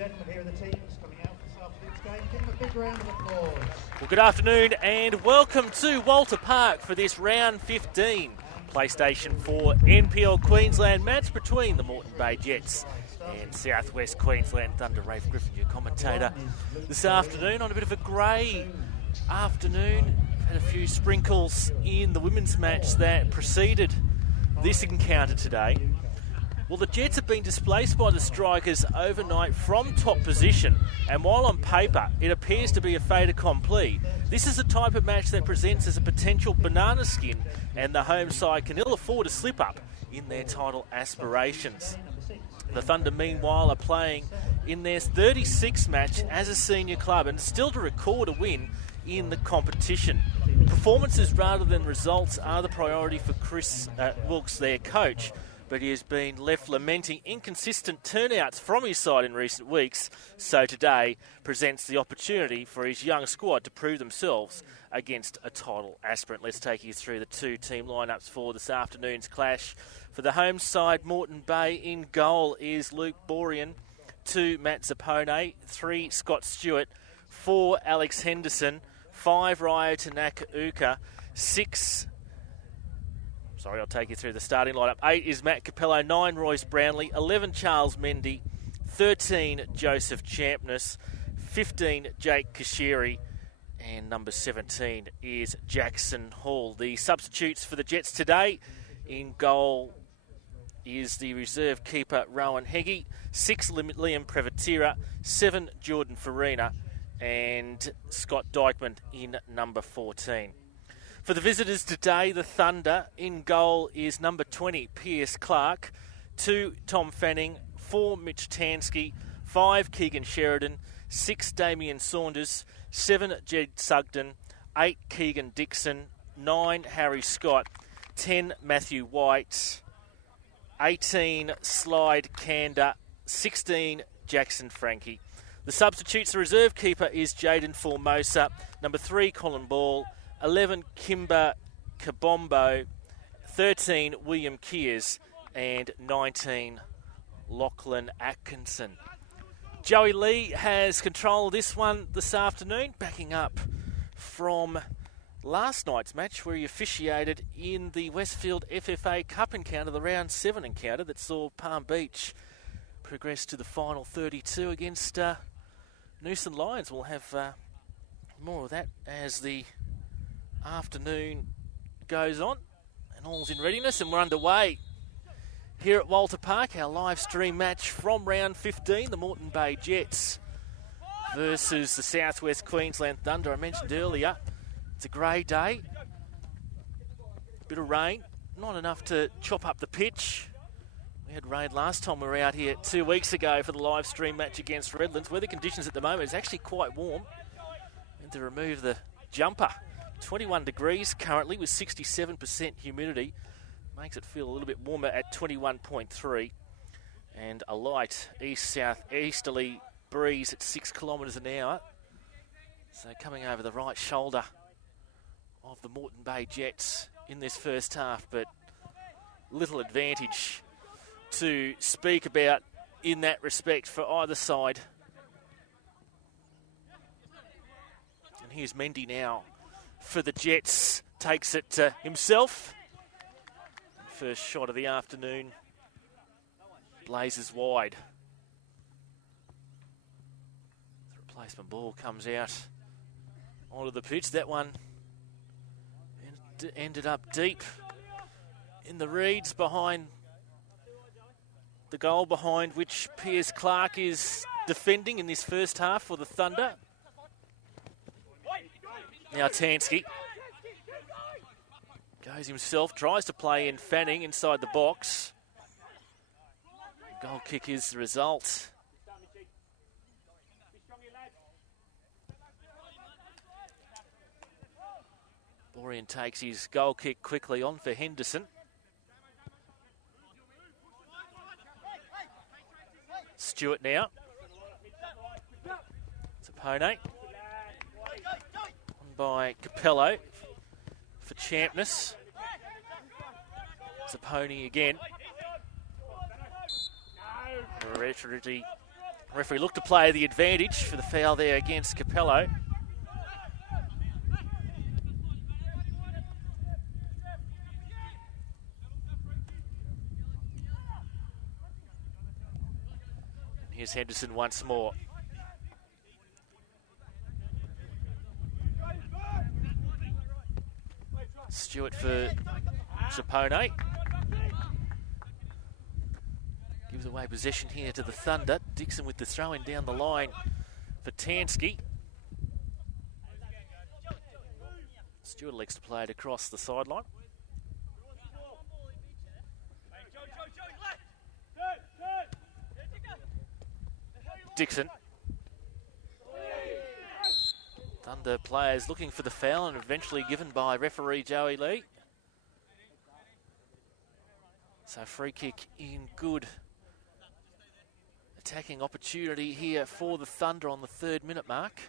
gentlemen, here are the teams coming out for this afternoon's game. Give them a big round of applause. Well, good afternoon and welcome to Walter Park for this round 15 PlayStation 4 NPL Queensland match between the Moreton Bay Jets and Southwest Queensland Thunder. Rafe Griffin, your commentator this afternoon on a bit of a grey afternoon. Had a few sprinkles in the women's match that preceded this encounter today. Well, the Jets have been displaced by the Strikers overnight from top position, and while on paper it appears to be a fait accompli, this is a type of match that presents as a potential banana skin, and the home side can ill afford a slip-up in their title aspirations. The Thunder, meanwhile, are playing in their 36th match as a senior club and still to record a win in the competition. Performances rather than results are the priority for Chris Wilkes, their coach, but he has been left lamenting inconsistent turnouts from his side in recent weeks, so today presents the opportunity for his young squad to prove themselves against a title aspirant. Let's take you through the two team lineups for this afternoon's clash. For the home side, Moreton Bay, in goal is Luke Borean, 2 Matt Zappone, 3 Scott Stewart, 4 Alex Henderson, 5 Ryo Tanaka-Uka, 6... I'll take you through the starting lineup. 8 is Matt Capello, 9 Royce Brownlee, 11 Charles Mendy, 13 Joseph Champness, 15 Jake Kashiri, and number 17 is Jackson Hall. The substitutes for the Jets today: in goal is the reserve keeper Rowan Heggie, 6 Liam Prevatira, 7 Jordan Farina, and Scott Dykeman in number 14. For the visitors today, the Thunder, in goal is number 20, Pierce Clark, 2, Tom Fanning, 4, Mitch Tansky, 5, Keegan Sheridan, 6, Damien Saunders, 7, Jed Sugden, 8, Keegan Dixon, 9, Harry Scott, 10, Matthew White, 18, Slide Kander, 16, Jackson Frankie. The substitutes, the reserve keeper is Jaden Formosa, number 3, Colin Ball, 11, Kimber Kabombo, 13, William Kears, and 19, Lachlan Atkinson. Joey Lee has control of this one this afternoon, backing up from last night's match where he officiated in the Westfield FFA Cup encounter, the round 7 encounter that saw Palm Beach progress to the final 32 against Noosan Lions. We'll have more of that as the afternoon goes on, and all's in readiness, and we're underway here at Walter Park. Our live stream match from round 15, the Moreton Bay Jets versus the Southwest Queensland Thunder. I mentioned earlier, it's a grey day, bit of rain, not enough to chop up the pitch. We had rain last time we were out here 2 weeks ago for the live stream match against Redlands. Weather conditions at the moment is actually quite warm, and to remove the jumper, 21 degrees currently with 67% humidity. Makes it feel a little bit warmer at 21.3. And a light east-south-easterly breeze at 6 kilometres an hour. So coming over the right shoulder of the Moreton Bay Jets in this first half, but little advantage to speak about in that respect for either side. And here's Mendy now for the Jets, takes it himself. First shot of the afternoon, blazes wide. The replacement ball comes out onto the pitch. That one ended up deep in the reeds behind the goal behind which Piers Clark is defending in this first half for the Thunder. Now Tansky goes himself, tries to play in Fanning inside the box. Goal kick is the result. Borean takes his goal kick quickly on for Henderson. Stewart now. Zappone. By Capello for Champness. Zappone again. Heredity Referee looked to play the advantage for the foul there against Capello. Here's Henderson once more. Stewart for Sapone. Gives away possession here to the Thunder. Dixon with the throw-in down the line for Tansky. Stewart elects to play it across the sideline. Dixon. Thunder players looking for the foul and eventually given by referee Joey Lee. So free kick in good. Attacking opportunity here for the Thunder on the 3rd minute mark.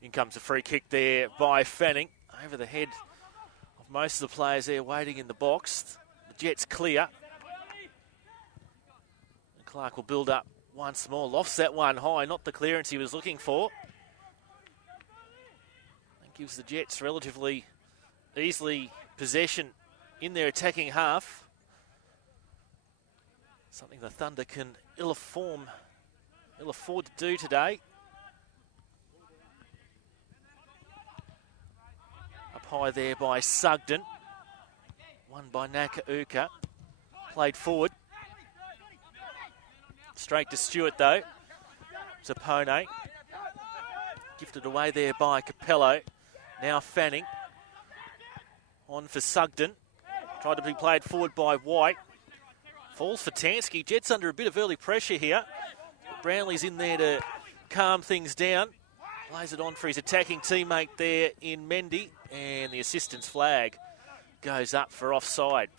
In comes a free kick there by Fanning. Over the head of most of the players there waiting in the box. The Jets clear. And Clark will build up once more. Lofts that one high, not the clearance he was looking for. And gives the Jets relatively easily possession in their attacking half. Something the Thunder can ill afford to do today. Up high there by Sugden. Won by Nakauka. Played forward. Straight to Stewart though. Sapone. Gifted away there by Capello. Now Fanning. On for Sugden. Tried to be played forward by White. Falls for Tansky. Jets under a bit of early pressure here. Brownlee's in there to calm things down. Plays it on for his attacking teammate there in Mendy. And the assistant's flag goes up for offside.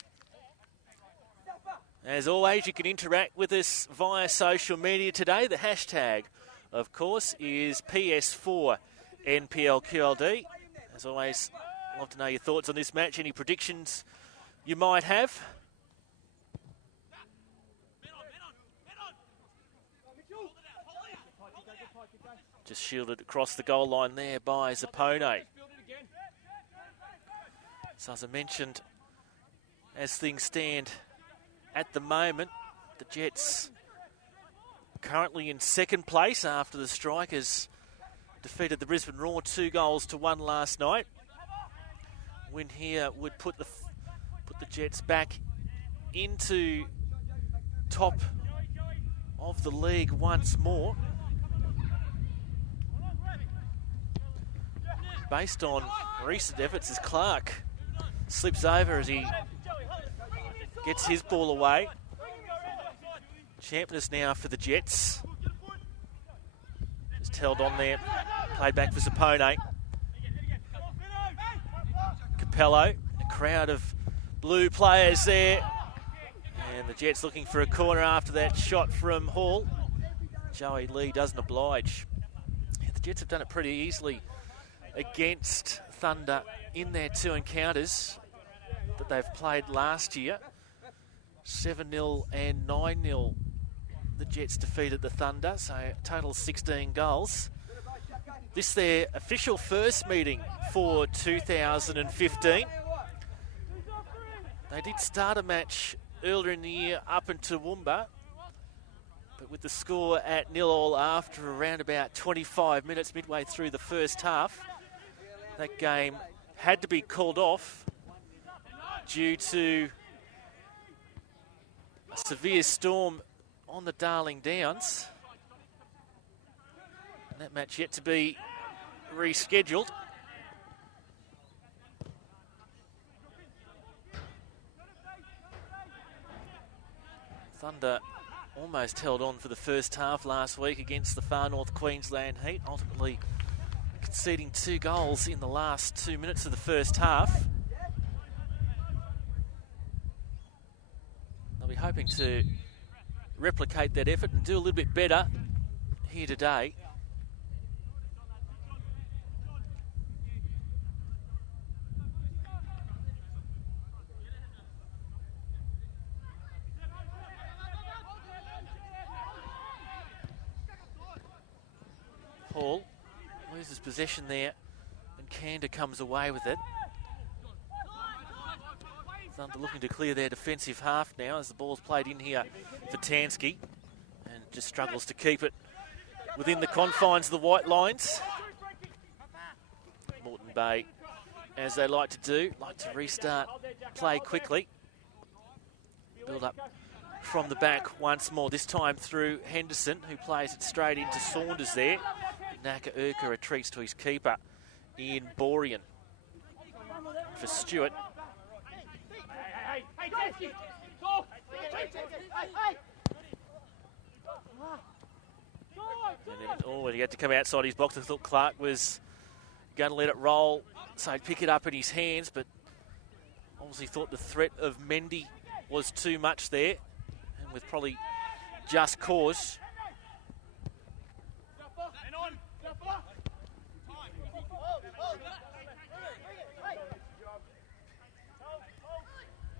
As always, you can interact with us via social media today. The hashtag, of course, is PS4NPLQLD. As always, I'd love to know your thoughts on this match, any predictions you might have. Just shielded across the goal line there by Sapone. So as I mentioned, as things stand at the moment, the Jets currently in 2nd place after the Strikers defeated the Brisbane Roar 2-1 last night. Win here would put the Jets back into top of the league once more. Based on recent efforts, as Clark slips over as he gets his ball away. Champness now for the Jets. Just held on there. Played back for Sapone. Capello. A crowd of blue players there. And the Jets looking for a corner after that shot from Hall. Joey Lee doesn't oblige. Yeah, the Jets have done it pretty easily against Thunder in their 2 encounters that they've played last year. 7-0 and 9-0. The Jets defeated the Thunder, so total 16 goals. This their official first meeting for 2015. They did start a match earlier in the year up in Toowoomba, but with the score at 0-0 after around about 25 minutes midway through the first half, that game had to be called off due to a severe storm on the Darling Downs. And that match yet to be rescheduled. Thunder almost held on for the first half last week against the Far North Queensland Heat, ultimately conceding 2 goals in the last 2 minutes of the first half. They'll be hoping to replicate that effort and do a little bit better here today. Hall loses possession there, and Kander comes away with it. Thunder looking to clear their defensive half now as the ball's played in here for Tansky, and just struggles to keep it within the confines of the white lines. Moreton Bay, as they like to do, like to restart play quickly. Build up from the back once more, this time through Henderson, who plays it straight into Saunders there. Naka Urka retreats to his keeper in Borean. For Stewart. And then, he had to come outside his box. I thought Clark was going to let it roll, so he'd pick it up in his hands, but obviously thought the threat of Mendy was too much there, and with probably just cause.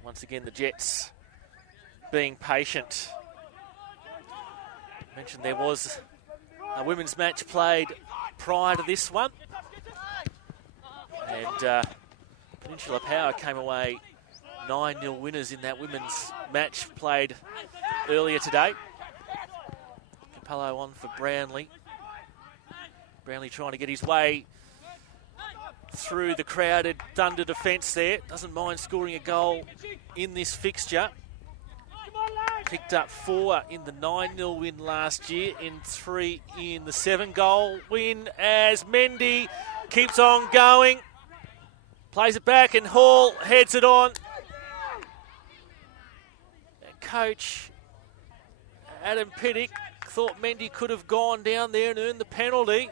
Once again, the Jets being patient. I mentioned there was a women's match played prior to this one, and Peninsula Power came away 9-0 winners in that women's match played earlier today. Capello on for Brownlee. Brownlee trying to get his way through the crowded Thunder defence there. Doesn't mind scoring a goal in this fixture. Picked up 4 in the 9-0 win last year, in 3 in the 7-goal win, as Mendy keeps on going. Plays it back and Hall heads it on. And coach Adam Pittick thought Mendy could have gone down there and earned the penalty.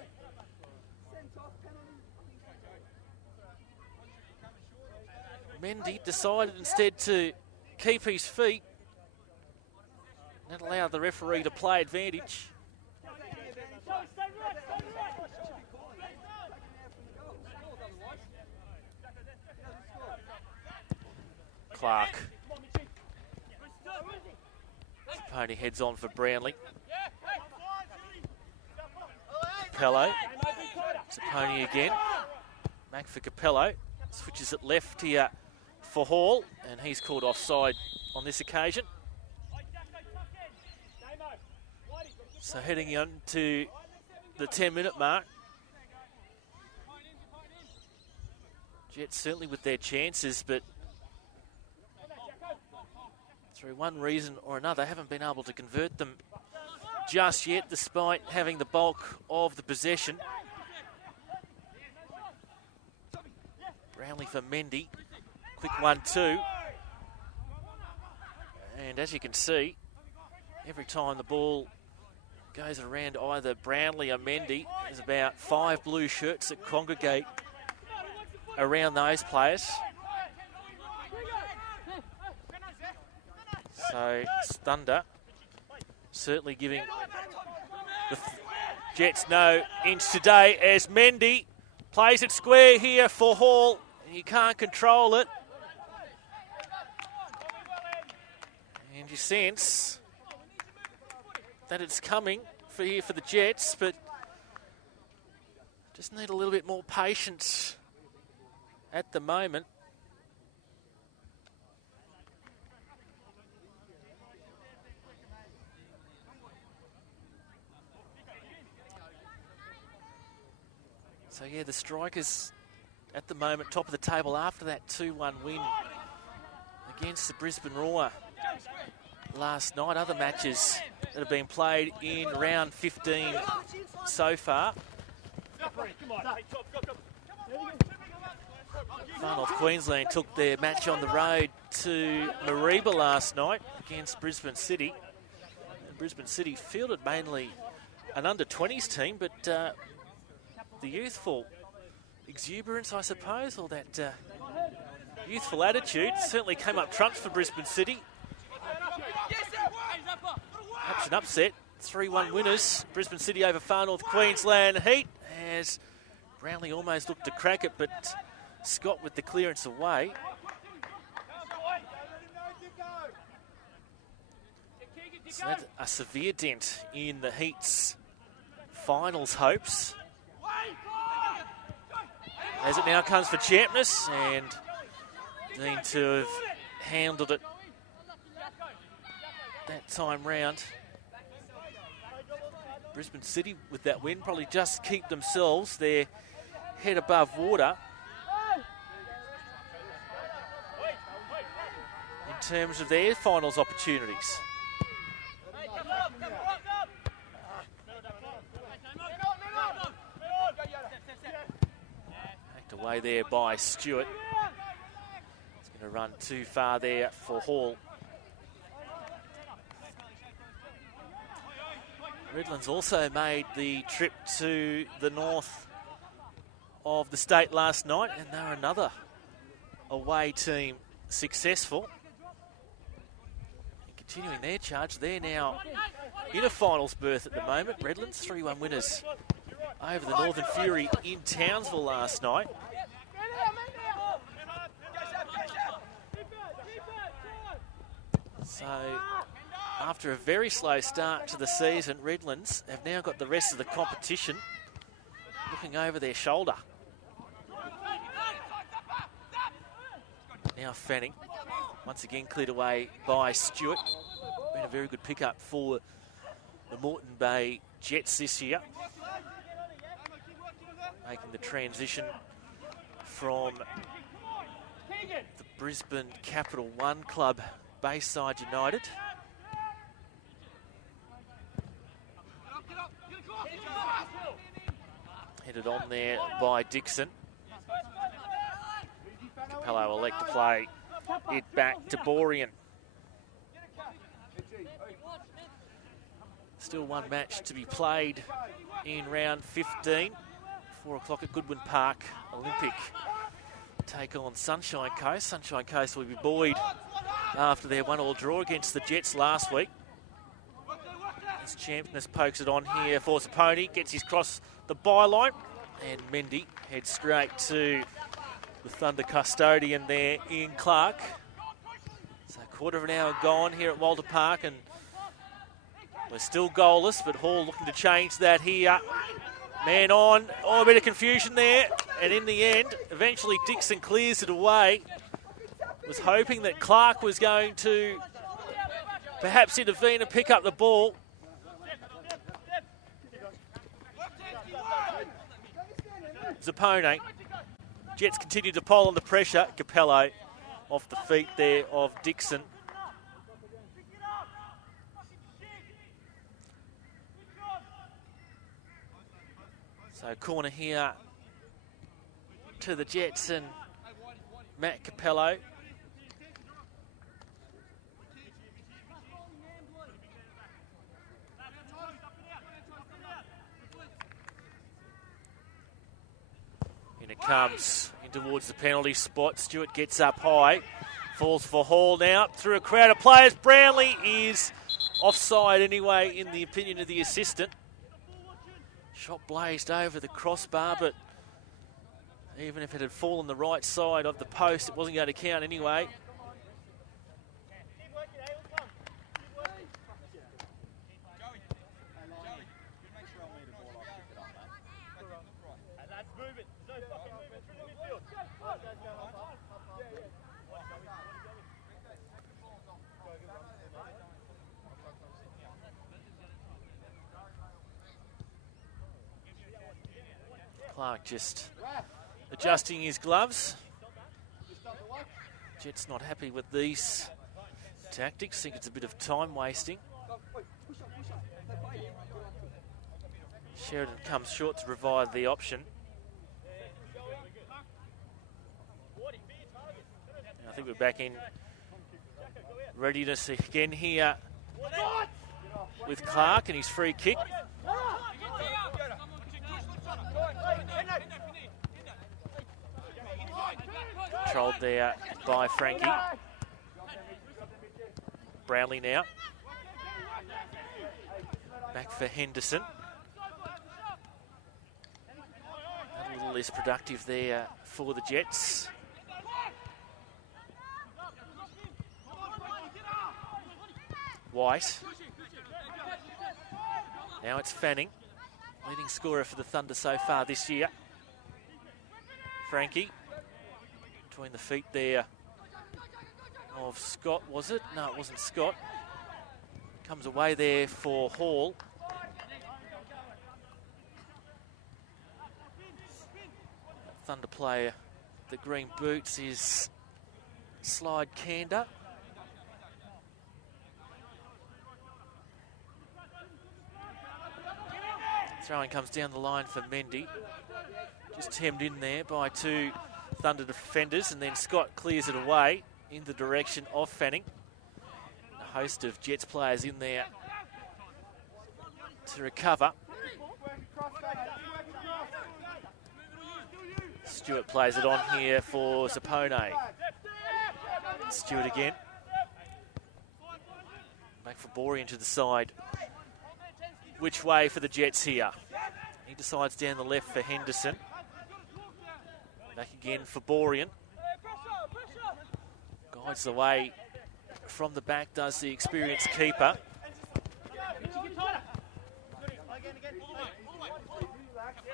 Mendy decided instead to keep his feet and allow the referee to play advantage. Clark. Saponi heads on for Brownlee. Capello. Saponi again. Back for Capello. Switches it left here for Hall, and he's called offside on this occasion. So heading on to the 10-minute mark. Jets certainly with their chances, but through one reason or another haven't been able to convert them just yet, despite having the bulk of the possession. Brownlee for Mendy. Quick 1-2. And as you can see, every time the ball goes around either Brownlee or Mendy, there's about 5 blue shirts that congregate around those players. So Thunder certainly giving the Jets no inch today, as Mendy plays it square here for Hall. He can't control it. And you sense that it's coming for here for the Jets, but just need a little bit more patience at the moment. So yeah, the Strikers at the moment top of the table after that 2-1 win against the Brisbane Roar last night. Other matches that have been played in round 15 so far. Far North Queensland took their match on the road to Mareeba last night against Brisbane City. And Brisbane City fielded mainly an under-20s team, but the youthful exuberance, I suppose, or that youthful attitude certainly came up trumps for Brisbane City. Perhaps an upset. 3-1 winners. Brisbane City over Far North Queensland Heat, as Brownlee almost looked to crack it, but Scott with the clearance away. So that's a severe dent in the Heat's finals hopes. As it now comes for Champness, and Dean to have handled it that time round. Brisbane City with that win probably just keep themselves their head above water in terms of their finals opportunities. Backed away there by Stewart. It's going to run too far there for Hall. Redlands also made the trip to the north of the state last night, and they're another away team successful. And continuing their charge, they're now in a finals berth at the moment. Redlands 3-1 winners over the Northern Fury in Townsville last night. So after a very slow start to the season, Redlands have now got the rest of the competition looking over their shoulder. Now Fanning, once again cleared away by Stewart. Been a very good pickup for the Moreton Bay Jets this year. Making the transition from the Brisbane Capital One club, Bayside United. Headed on there by Dixon. Capello will elect to play it back to Borean. Still one match to be played in round 15. 4 o'clock at Goodwin Park. Olympic take on Sunshine Coast. Sunshine Coast will be buoyed after their 1-1 draw against the Jets last week. As Champness pokes it on here for Saponi, gets his cross the byline, and Mendy heads straight to the Thunder custodian there in Clark. So a quarter of an hour gone here at Walter Park, and we're still goalless, but Hall looking to change that here. Man on, a bit of confusion there, and in the end, eventually Dixon clears it away. Was hoping that Clark was going to perhaps intervene and pick up the ball. Zappone. Jets continue to pile on the pressure. Capello off the feet there of Dixon. So corner here to the Jets and Matt Capello. In it comes in towards the penalty spot. Stewart gets up high. Falls for Hall now through a crowd of players. Brownlee is offside anyway, in the opinion of the assistant. Shot blazed over the crossbar, but even if it had fallen the right side of the post, it wasn't going to count anyway. Clark just adjusting his gloves. Jet's not happy with these tactics. Think it's a bit of time wasting. Sheridan comes short to provide the option. I think we're back in readiness again here with Clark and his free kick. Controlled there by Frankie. Brownlee now. Back for Henderson. A little less productive there for the Jets. White. Now it's Fanning. Leading scorer for the Thunder so far this year. Frankie, between the feet there of Scott, was it? No, it wasn't Scott. Comes away there for Hall. Thunder player, the green boots, is Slide Kander. Throwing comes down the line for Mendy. Just hemmed in there by two Thunder defenders, and then Scott clears it away in the direction of Fanning. A host of Jets players in there to recover. Stewart plays it on here for Zappone. Stewart again. Back for Borean to the side. Which way for the Jets here? He decides down the left for Henderson. Back again for Borean. Guides the way from the back, does the experienced keeper.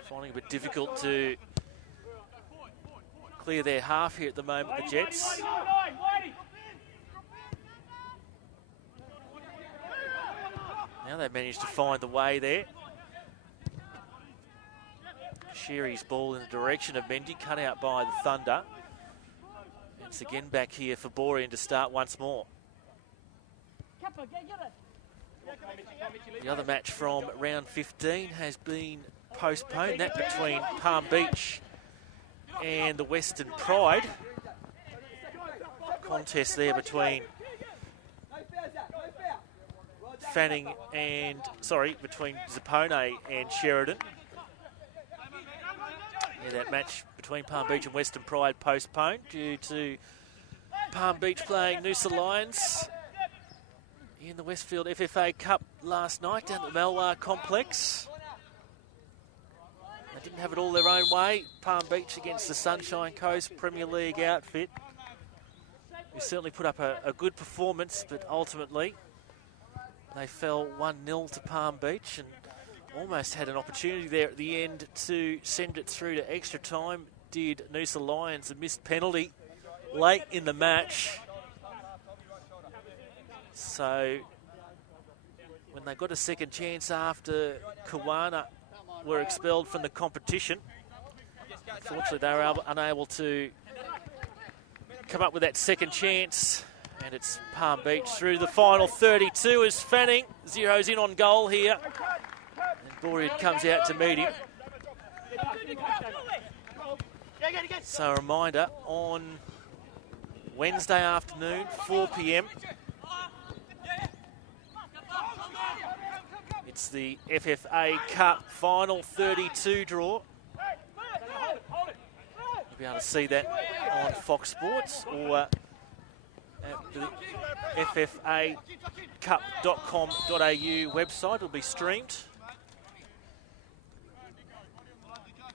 Finding it a bit difficult to clear their half here at the moment, the Jets. Now they've managed to find the way there. Sherry's ball in the direction of Mendy, cut out by the Thunder. And it's again back here for Borean to start once more. The other match from round 15 has been postponed, that between Palm Beach and the Western Pride. Contest there between Fanning and, between Zappone and Sheridan. Yeah, that match between Palm Beach and Western Pride postponed due to Palm Beach playing Noosa Lions in the Westfield FFA Cup last night down at the Malwar Complex. They didn't have it all their own way. Palm Beach against the Sunshine Coast Premier League outfit. We certainly put up a good performance, but ultimately they fell 1-0 to Palm Beach and almost had an opportunity there at the end to send it through to extra time. Did Noosa Lions, a missed penalty late in the match. So when they got a second chance after Kawana were expelled from the competition, unfortunately they were unable to come up with that second chance. And it's Palm Beach through the final 32 as Fanning zeroes in on goal here. And Borean comes out to meet him. So a reminder, on Wednesday afternoon, 4 p.m, it's the FFA Cup final 32 draw. You'll be able to see that on Fox Sports or at the ffacup.com.au website. Will be streamed.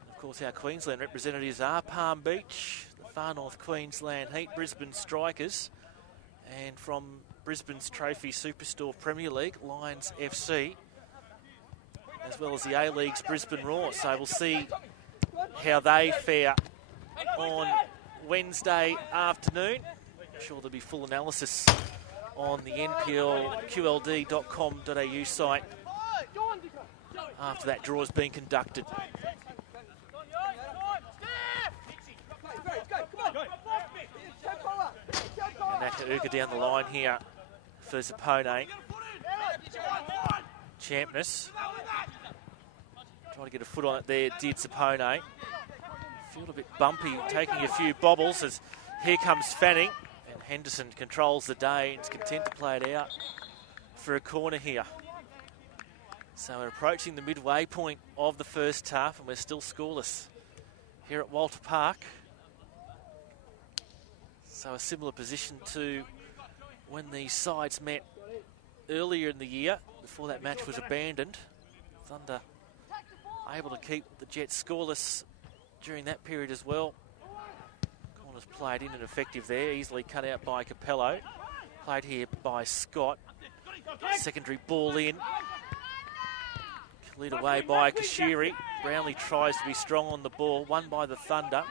Of course, our Queensland representatives are Palm Beach, the Far North Queensland Heat, Brisbane Strikers, and from Brisbane's Trophy Superstore Premier League, Lions FC, as well as the A-League's Brisbane Roar. So we'll see how they fare on Wednesday afternoon. I'm sure there'll be full analysis on the NPLQLD.com.au site after that draw has been conducted. Nakauka down the line here for Zappone. Champness. Trying to get a foot on it there, did Zappone. Feel a bit bumpy, taking a few bobbles as here comes Fanning. And Henderson controls the day and is content to play it out for a corner here. So we're approaching the midway point of the first half and we're still scoreless here at Walter Park. So a similar position to when the sides met earlier in the year, before that match was abandoned. Thunder able to keep the Jets scoreless during that period as well. Corners played in and effective there, easily cut out by Capello. Played here by Scott. Secondary ball in. Lead away by Kashiri. Brownlee tries to be strong on the ball. Won by the Thunder.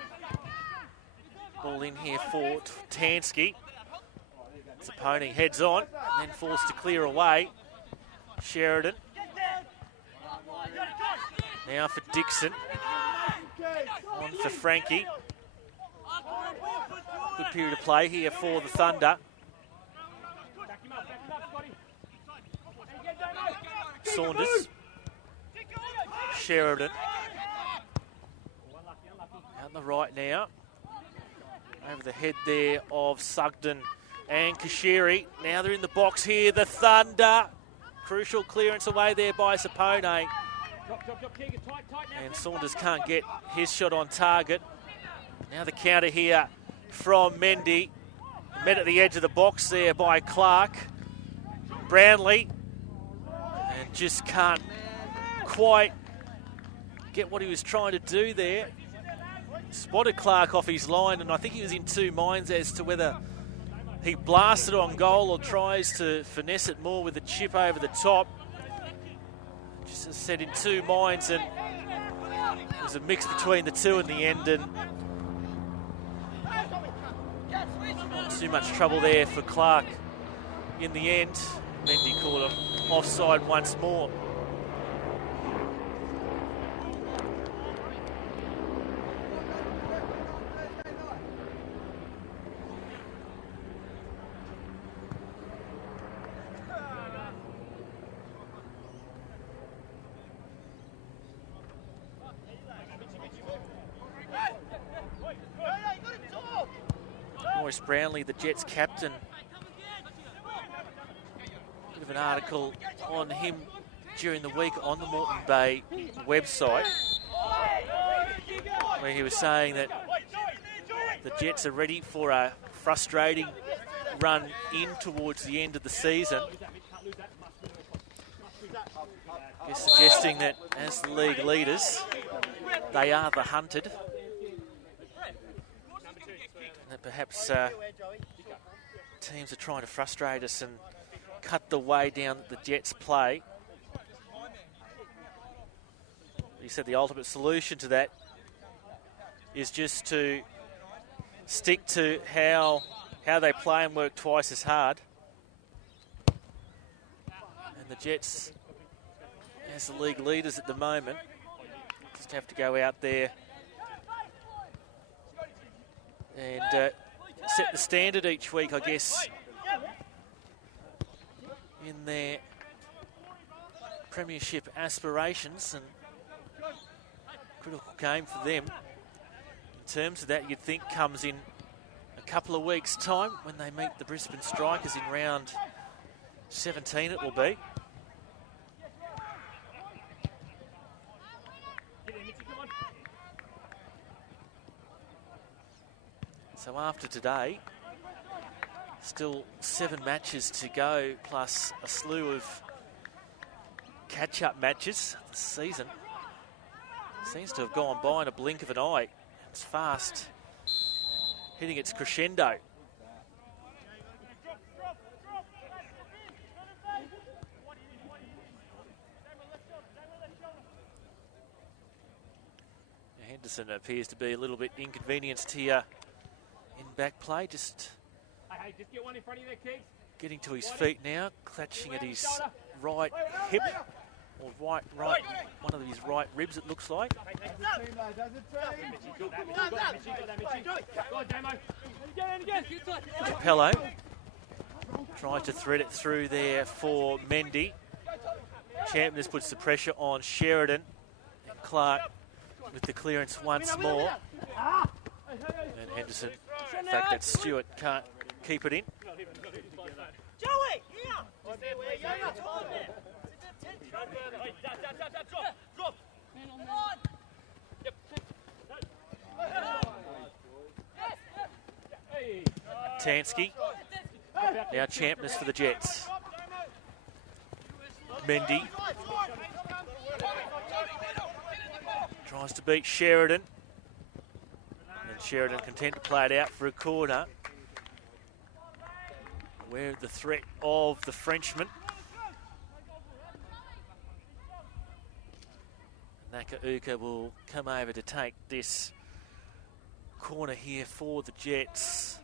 Ball in here for Tansky. Saponi heads on, and then forced to clear away. Sheridan. Now for Dixon. On for Frankie. Good period of play here for the Thunder. Saunders. Sheridan. Out on the right now. Over the head there of Sugden and Kashiri. Now they're in the box here. The Thunder. Crucial clearance away there by Sapone. And Saunders can't get his shot on target. Now the counter here from Mendy. Met at the edge of the box there by Clark. Brownlee. And just can't quite get what he was trying to do there. Spotted Clark off his line, and I think he was in two minds as to whether he blasted on goal or tries to finesse it more with a chip over the top. Just as I said, in two minds, and it was a mix between the two in the end, and not too much trouble there for Clark in the end. Mendy called him offside once more. Brownlee, the Jets captain. Bit of an article on him during the week on the Moreton Bay website, where he was saying that the Jets are ready for a frustrating run in towards the end of the season. I guess suggesting that as the league leaders, they are the hunted. That perhaps teams are trying to frustrate us and cut the way down that the Jets play. He said the ultimate solution to that is just to stick to how they play and work twice as hard. And the Jets, as the league leaders at the moment, just have to go out there and set the standard each week, I guess, in their premiership aspirations, and critical game for them. In terms of that, you'd think comes in a couple of weeks' time when they meet the Brisbane Strikers in round 17 it will be. So after today, still 7 matches to go, plus a slew of catch-up matches. The season seems to have gone by in a blink of an eye. It's fast, hitting its crescendo. Henderson appears to be a little bit inconvenienced here in back play, just get one in front of you there, getting to his feet now, clutching at his right hip, or right, one of his right ribs it looks like. Capello tries to thread it through there for Mendy. Champness puts the pressure on Sheridan, and Clark with the clearance once more. And Henderson, in fact that Stewart can't keep it in. Tansky, now Champness for the Jets. Mendy tries to beat Sheridan. Sheridan content to play it out for a corner. Aware of the threat of the Frenchman. SWQ will come over to take this corner here for the Jets.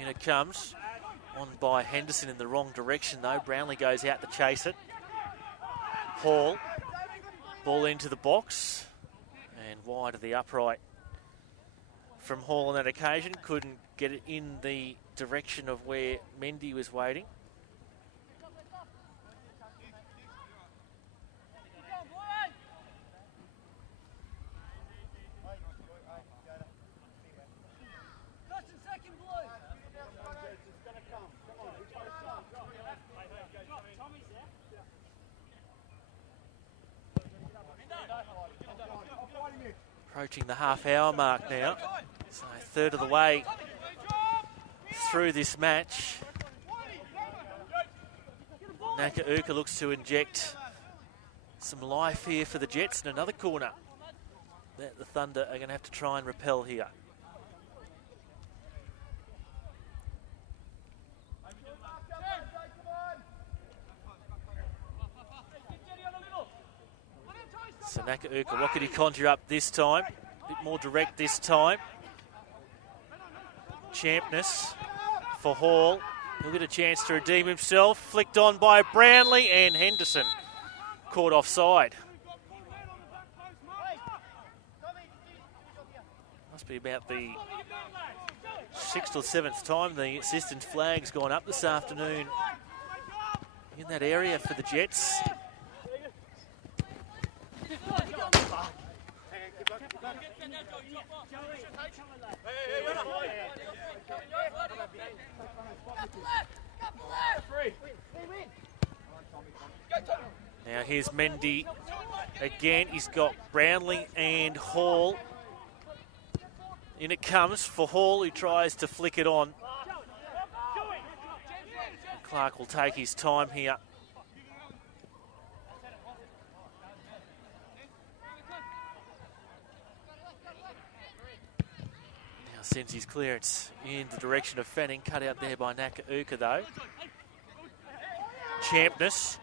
In it comes, on by Henderson in the wrong direction though. Brownlee goes out to chase it. Hall, ball into the box, and wide of the upright from Hall on that occasion. Couldn't get it in the direction of where Mendy was waiting. Approaching the half-hour mark now, so a third of the way through this match. SWQ looks to inject some life here for the Jets in another corner that the Thunder are going to have to try and repel here. So SWQ, what could he conjure up this time? A bit more direct this time. Champness for Hall. He'll get a chance to redeem himself. Flicked on by Brownlee, and Henderson caught offside. Must be about the 6th or 7th time the assistant flag's gone up this afternoon in that area for the Jets. Now here's Mendy again. He's got Brownlee and Hall. In it comes for Hall, who tries to flick it on. Clark will take his time here. Now sends his clearance in the direction of Fanning. Cut out there by SWQ though. Champness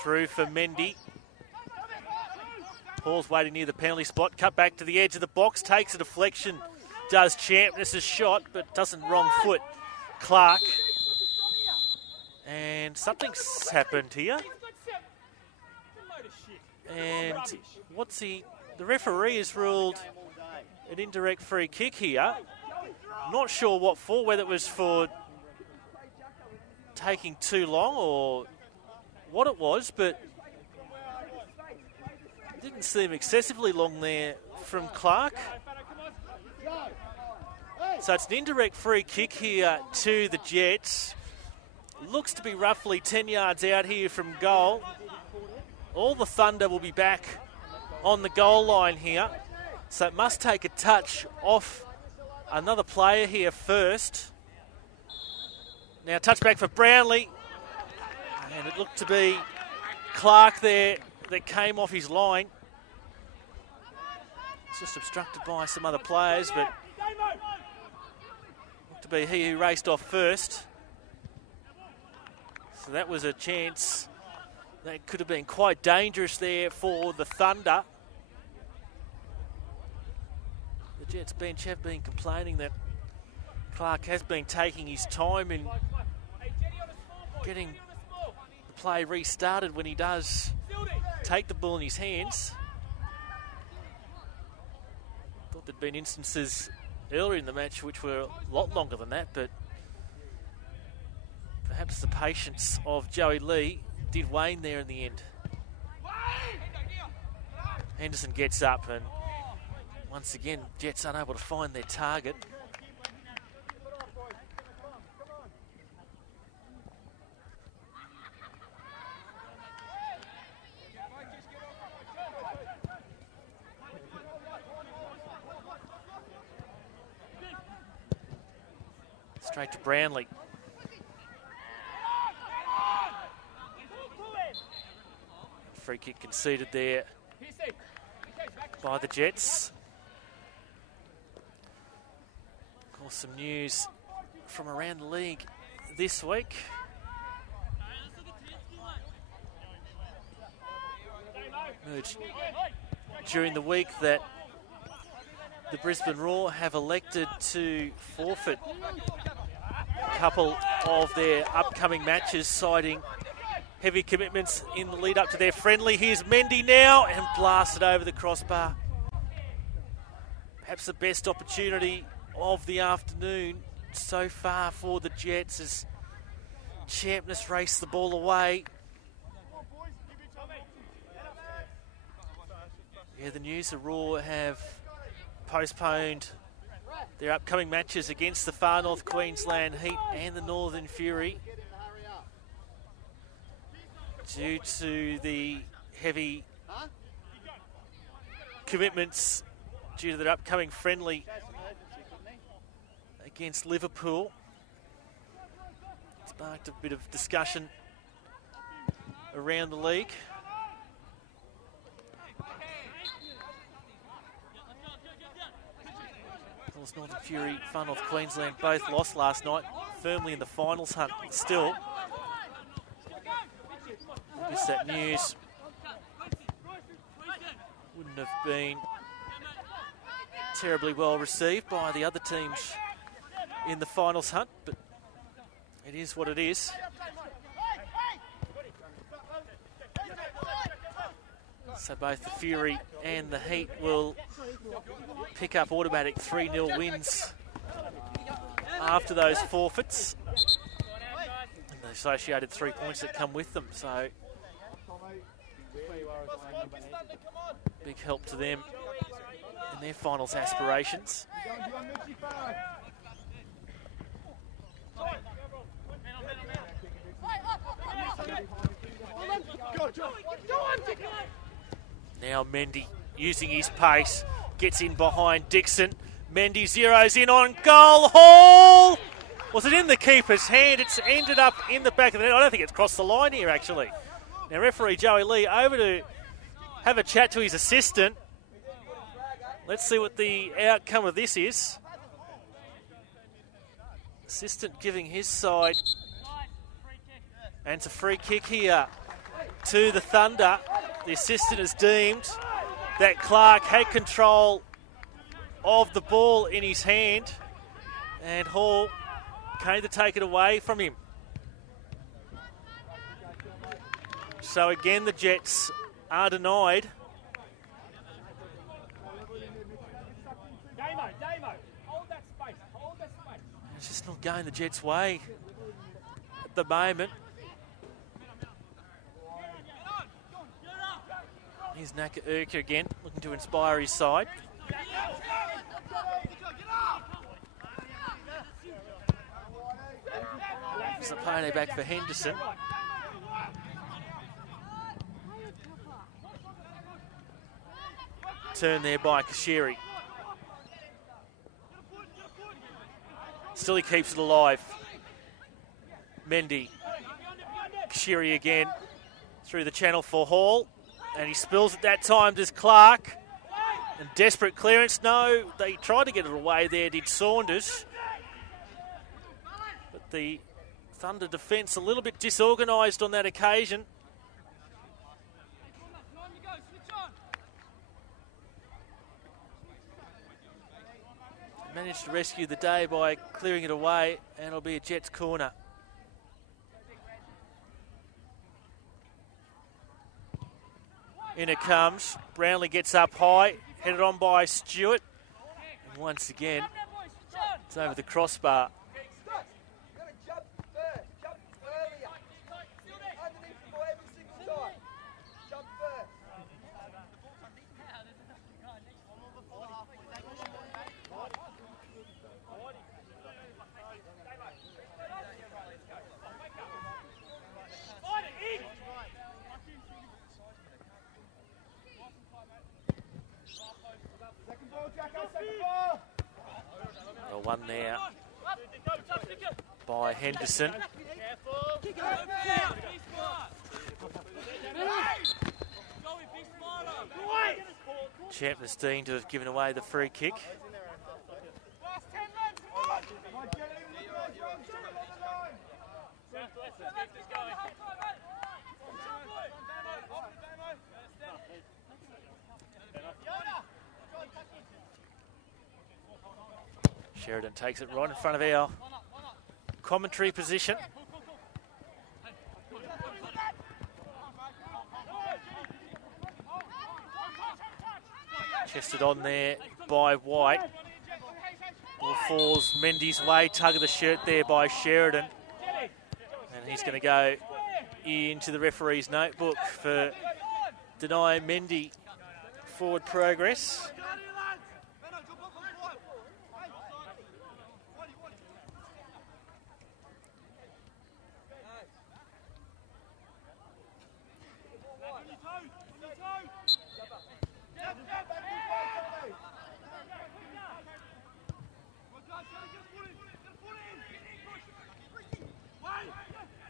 through for Mendy. Hall's waiting near the penalty spot. Cut back to the edge of the box. Takes a deflection. Does Champness' shot, but doesn't wrong foot Clark. And something's happened here. And the referee has ruled an indirect free kick here. Not sure what for, whether it was for taking too long or what it was, but didn't seem excessively long there from Clark. So it's an indirect free kick here to the Jets. Looks to be roughly 10 yards out here from goal. All the Thunder will be back on the goal line here. So it must take a touch off another player here first. Now touchback for Brownlee. And it looked to be Clark there that came off his line. It's just obstructed by some other players, but looked to be he who raced off first. So that was a chance that could have been quite dangerous there for the Thunder. The Jets bench have been complaining that Clark has been taking his time in getting the play restarted when he does take the ball in his hands. Thought there'd been instances earlier in the match which were a lot longer than that, but perhaps the patience of Joey Lee did wane there in the end. Henderson gets up, and once again Jets unable to find their target. Straight to Brownlee. Free kick conceded there by the Jets. course, some news from around the league this week. Emerged during the week that the Brisbane Roar have elected to forfeit a couple of their upcoming matches, citing heavy commitments in the lead up to their friendly. Here's Mendy now and blasted over the crossbar. Perhaps the best opportunity of the afternoon so far for the Jets as Champness raced the ball away. Yeah, the news, the Roar have postponed their upcoming matches against the Far North Queensland Heat and the Northern Fury due to the heavy commitments due to their upcoming friendly against Liverpool. It's sparked a bit of discussion around the league. Of course, Northern Fury, Far North Queensland both lost last night, firmly in the finals hunt still. I guess that news wouldn't have been terribly well received by the other teams in the finals hunt, but it is what it is. So both the Fury and the Heat will pick up automatic 3-0 wins after those forfeits and the associated 3 points that come with them. So big help to them in their finals aspirations. Now Mendy using his pace, gets in behind Dixon. Mendy zeroes in on goal. Hall! Was it in the keeper's hand? It's ended up in the back of the net. I don't think it's crossed the line here, actually. Now, referee Joey Lee over to have a chat to his assistant. Let's see what the outcome of this is. Assistant giving his side. And it's a free kick here to the Thunder. The assistant has deemed that Clark had control of the ball in his hand, and Hall came to take it away from him. So again, the Jets are denied. It's just not going the Jets' way at the moment. Here's Naka Urka again, looking to inspire his side. Sapone back for Henderson. Turn there by Kashiri. Still he keeps it alive. Mendy. Kashiri again through the channel for Hall. And he spills at that time, does Clark. And desperate clearance. No, they tried to get it away there, did Saunders. But the Thunder defence a little bit disorganised on that occasion. Managed to rescue the day by clearing it away, and it'll be a Jets corner. In it comes. Brownlee gets up high, headed on by Stewart. And once again, it's over the crossbar. One there by Henderson. Champness deemed to have given away the free kick. Sheridan takes it right in front of our commentary position. Chested on there by White. Ball falls Mendy's way. Tug of the shirt there by Sheridan. And he's going to go into the referee's notebook for denying Mendy forward progress.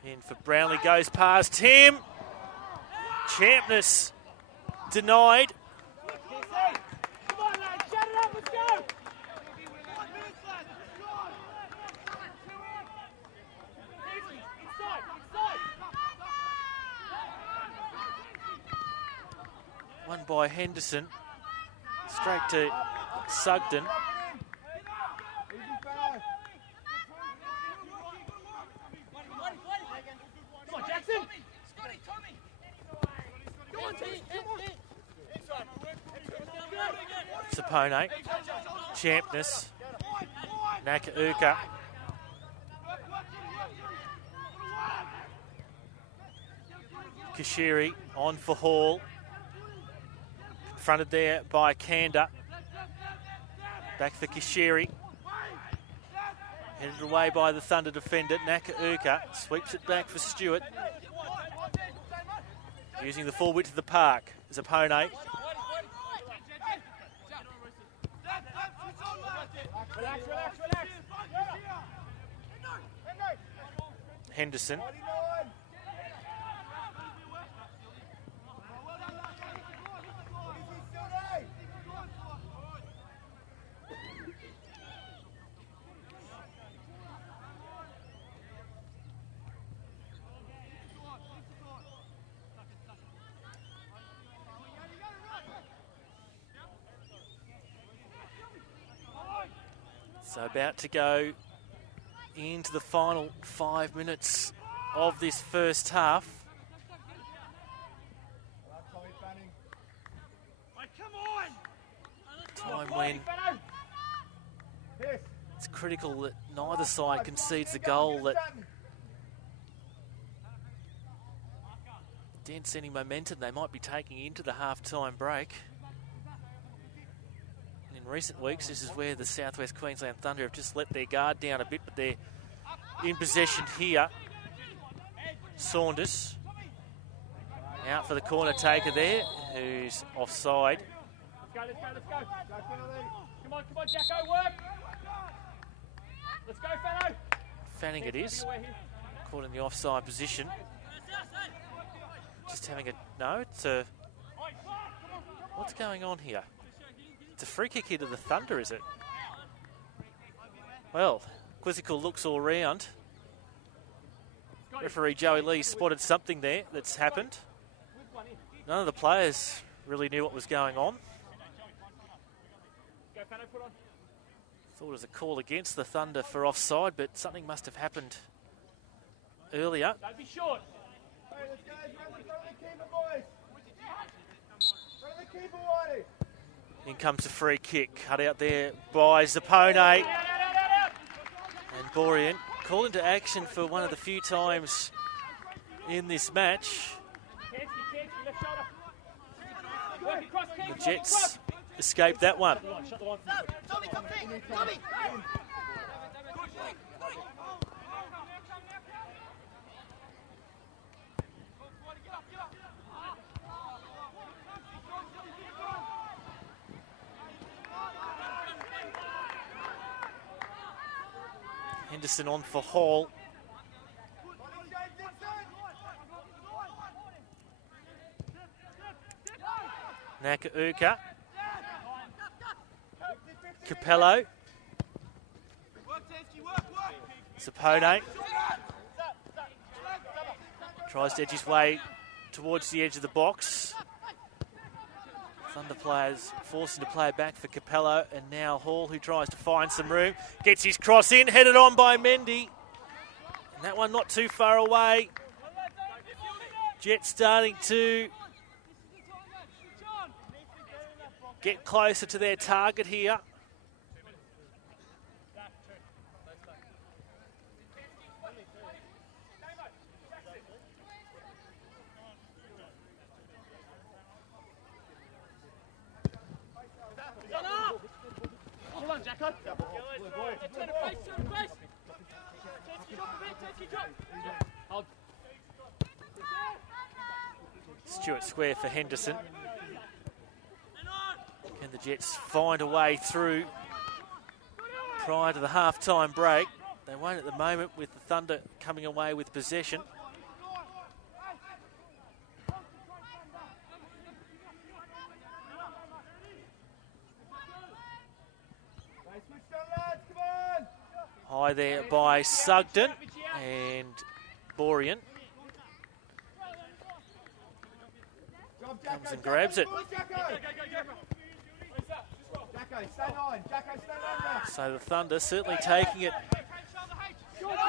In for Brownlee, goes past him. Champness denied. One by Henderson. Straight to Sugden. Sapone, Champness, Nakauka. Kashiri on for Hall. Fronted there by Kanda. Back for Kashiri. Headed away by the Thunder defender, Nakauka. Sweeps it back for Stewart. Using the full width of the park. Zapone. Henderson. So about to go into the final 5 minutes of this first half. Time when it's critical that neither side concedes the goal that dents any momentum they might be taking into the half-time break. In recent weeks, this is where the Southwest Queensland Thunder have just let their guard down a bit, but they're in possession here. Saunders out for the corner taker there, who's offside. Let's go. Come on, Jacko, work. Let's go, Fano. Fanning it is, caught in the offside position. Just having a, no, it's a, what's going on here? It's a free kick here to the Thunder, is it? Well, quizzical looks all round. Referee Joey Lee spotted something there that's happened. None of the players really knew what was going on. Thought it was a call against the Thunder for offside, but something must have happened earlier. Don't be short. Hey, let's go. Run the keeper, boys. Run the keeper, Whitey. In comes a free kick, cut out there by Zapone. And Borean called into action for one of the few times in this match. The Jets escaped that one. Henderson on for Hall. Nakauka. Capello. Sapone. Tries to edge his way towards the edge of the box. Thunder players forcing to play back for Capello, and now Hall, who tries to find some room, gets his cross in, headed on by Mendy. And that one not too far away. Jets starting to get closer to their target here. Stewart square for Henderson. Can the Jets find a way through prior to the half-time break? They won't at the moment, with the Thunder coming away with possession. High there by Sugden and Borean. Comes and grabs it. So the Thunder certainly taking it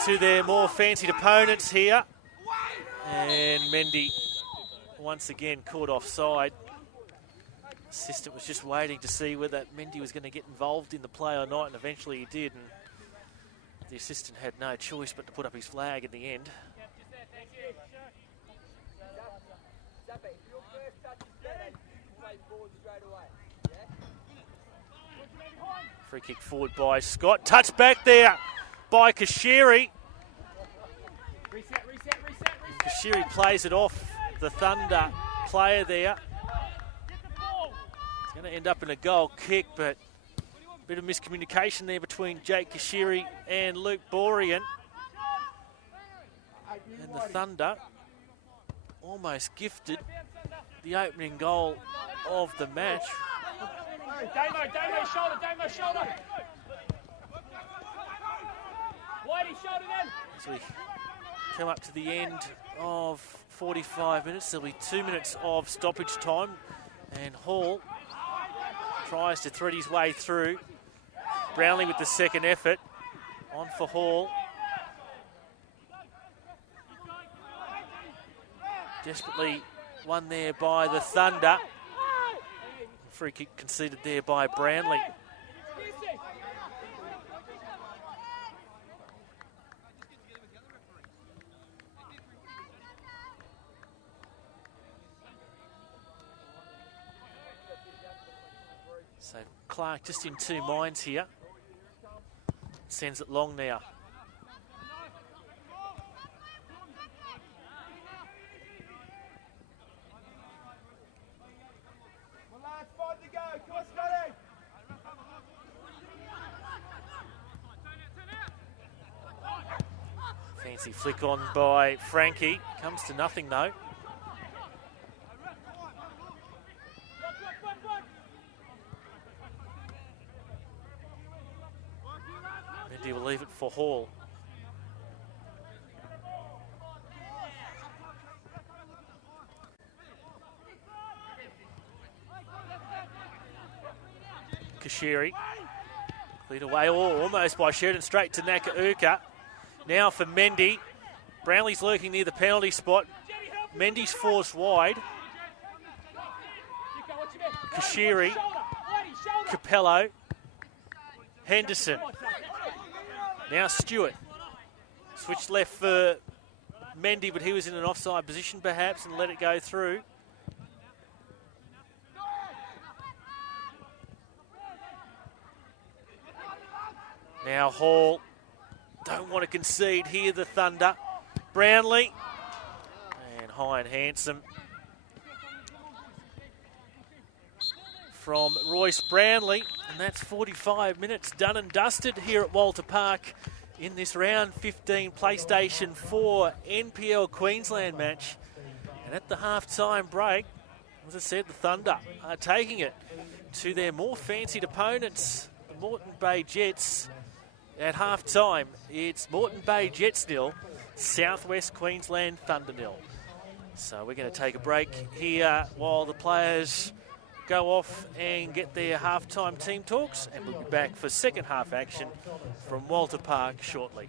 to their more fancied opponents here. And Mendy once again caught offside. Assistant was just waiting to see whether Mendy was going to get involved in the play or not, and eventually he did. And the assistant had no choice but to put up his flag in the end. Free kick forward by Scott. Touch back there by Kashiri. Kashiri plays it off the Thunder player there. It's going to end up in a goal kick, but a bit of miscommunication there between Jake Kashiri and Luke Borean. And the Thunder almost gifted the opening goal of the match. Damo, shoulder. Whitey, shoulder then. As we come up to the end of 45 minutes, there'll be 2 minutes of stoppage time, and Hall tries to thread his way through. Brownlee with the second effort. On for Hall. Desperately won there by the Thunder. Free kick conceded there by Brownlee. So Clark just in two minds here. Sends it long now. Fancy flick on by Frankie. Comes to nothing though. Mendy will leave it for Hall. Kashiri. Cleared away almost by Sheridan, straight to Nakauka. Now for Mendy. Brownlee's lurking near the penalty spot. Mendy's forced wide. Kashiri. Capello. Henderson. Now Stewart. Switched left for Mendy, but he was in an offside position perhaps and let it go through. Now Hall. Don't want to concede here, the Thunder. Brownlee. And high and handsome from Royce Brownlee. And that's 45 minutes done and dusted here at Walter Park in this round 15 PlayStation 4 NPL Queensland match. And at the half-time break, as I said, the Thunder are taking it to their more fancied opponents, the Moreton Bay Jets. At half-time, it's Moreton Bay Jets nil, Southwest Queensland Thunder nil. So we're going to take a break here while the players go off and get their halftime team talks, and we'll be back for second half action from Walter Park shortly.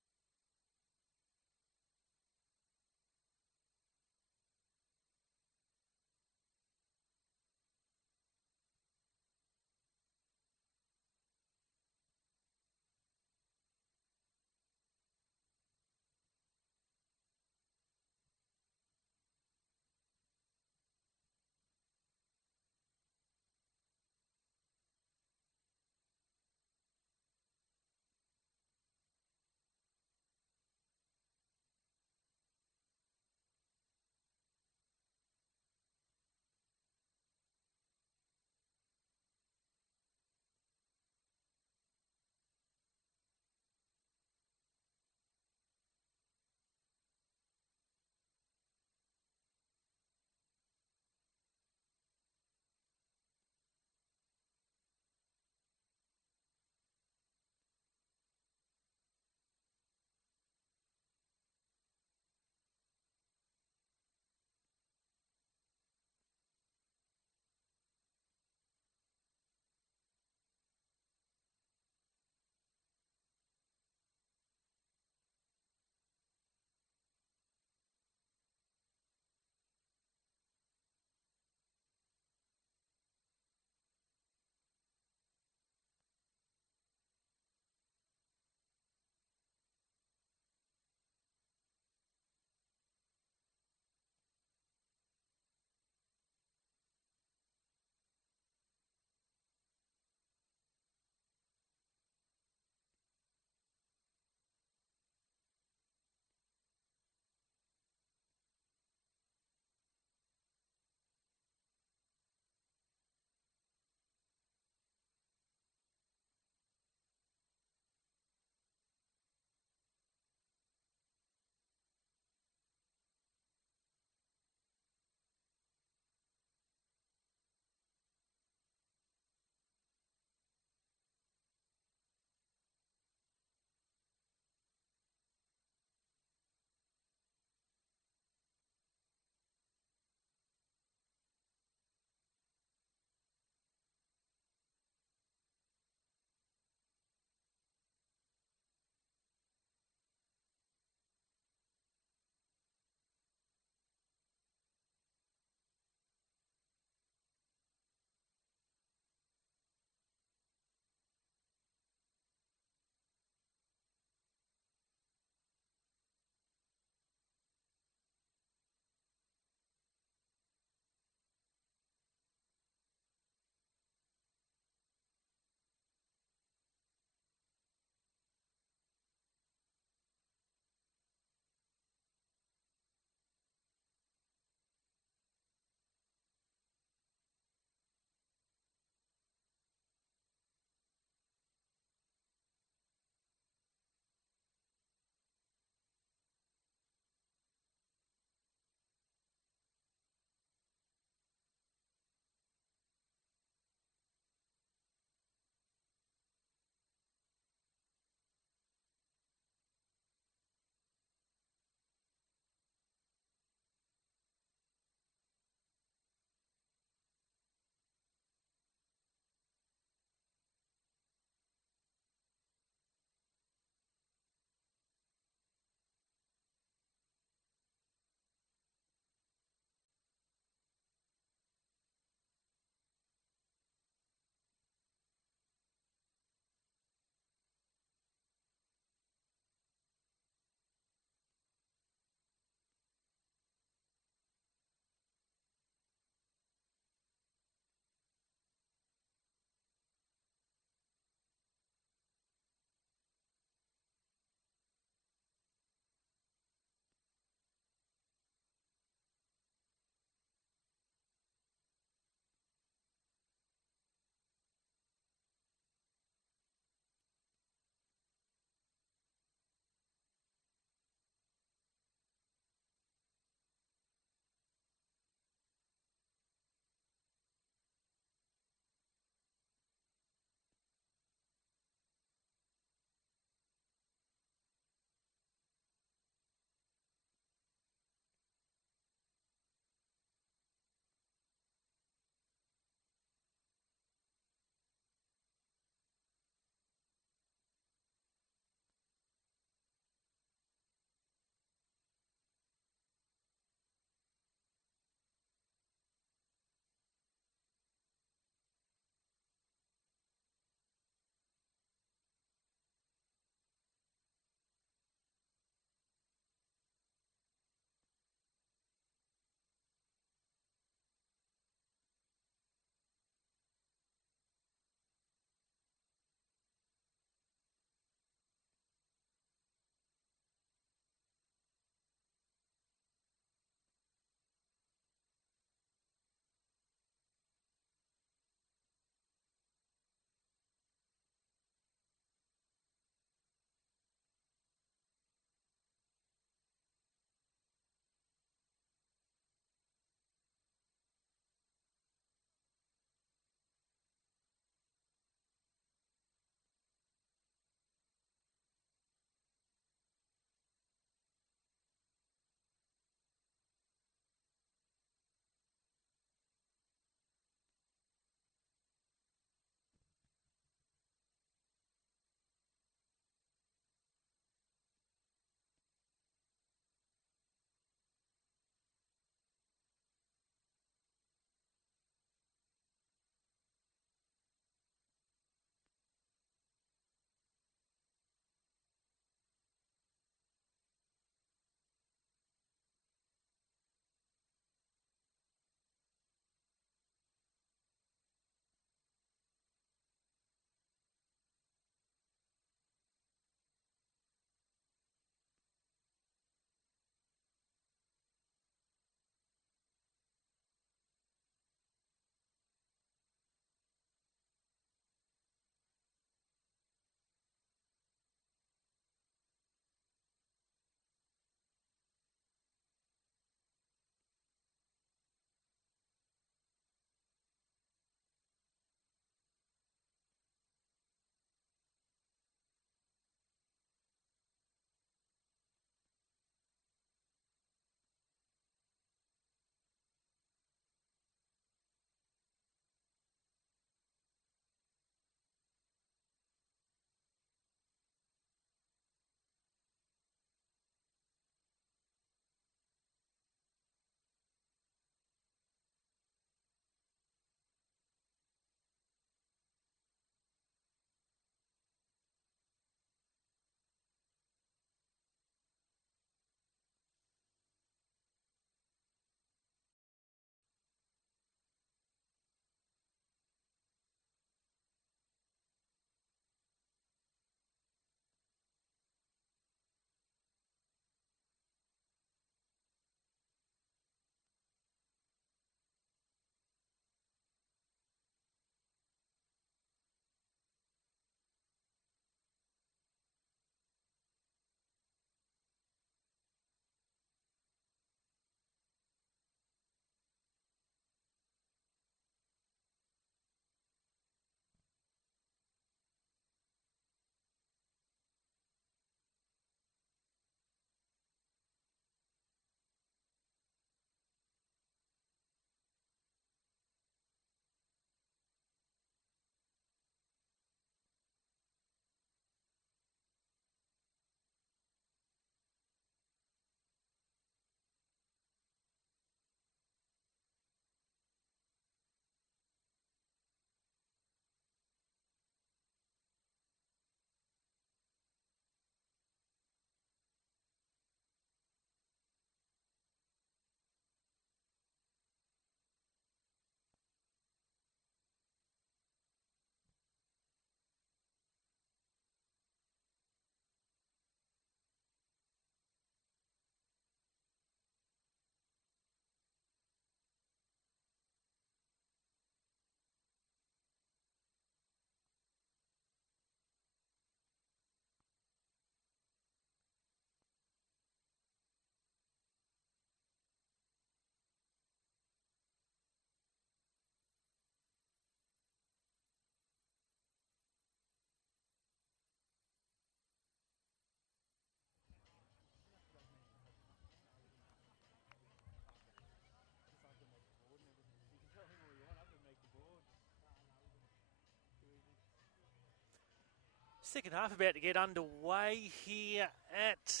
Second half about to get underway here at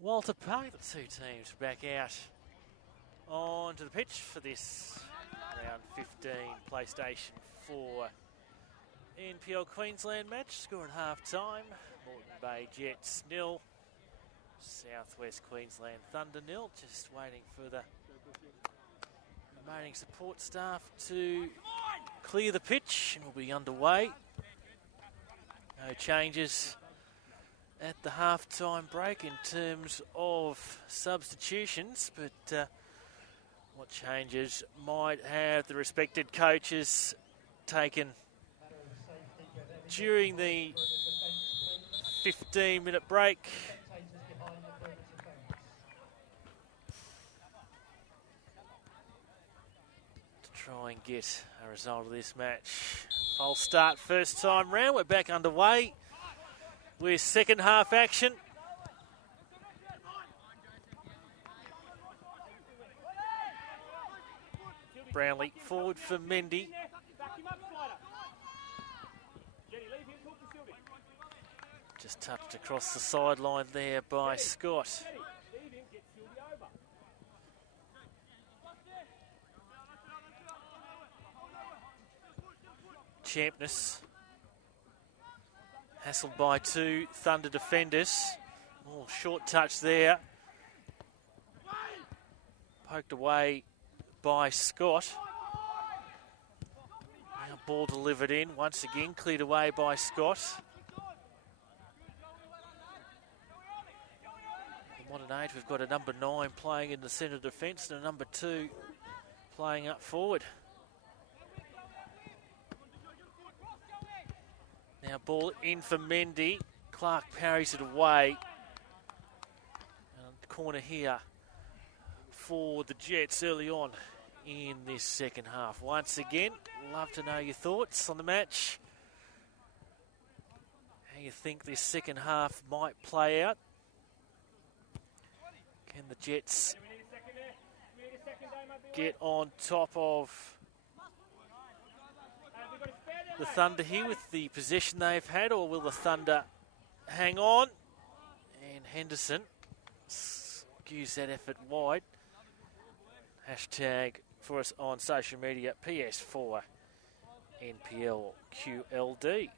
Walter Park. The two teams back out onto the pitch for this round 15 PlayStation 4 NPL Queensland match. Score at half time. Moreton Bay Jets 0. Southwest Queensland Thunder 0. Just waiting for the remaining support staff to clear the pitch and we'll be underway. No changes at the half-time break in terms of substitutions, but what changes might have the respected coaches taken during the 15-minute break. To try and get a result of this match. False start first time round. We're back underway with second half action. Brownlee forward for Mendy. Just touched across the sideline there by Scott. Champness. Hassled by two Thunder defenders. Oh, short touch there. Poked away by Scott. Now ball delivered in once again, cleared away by Scott. In modern age, we've got a number 9 playing in the centre defence and a number 2 playing up forward. Now ball in for Mendy. Clark parries it away. Corner here for the Jets early on in this second half. Once again, love to know your thoughts on the match. How you think this second half might play out. Can the Jets get on top of the Thunder here with the possession they've had, or will the Thunder hang on? And Henderson skews that effort wide. Hashtag for us on social media, PS4NPLQLD.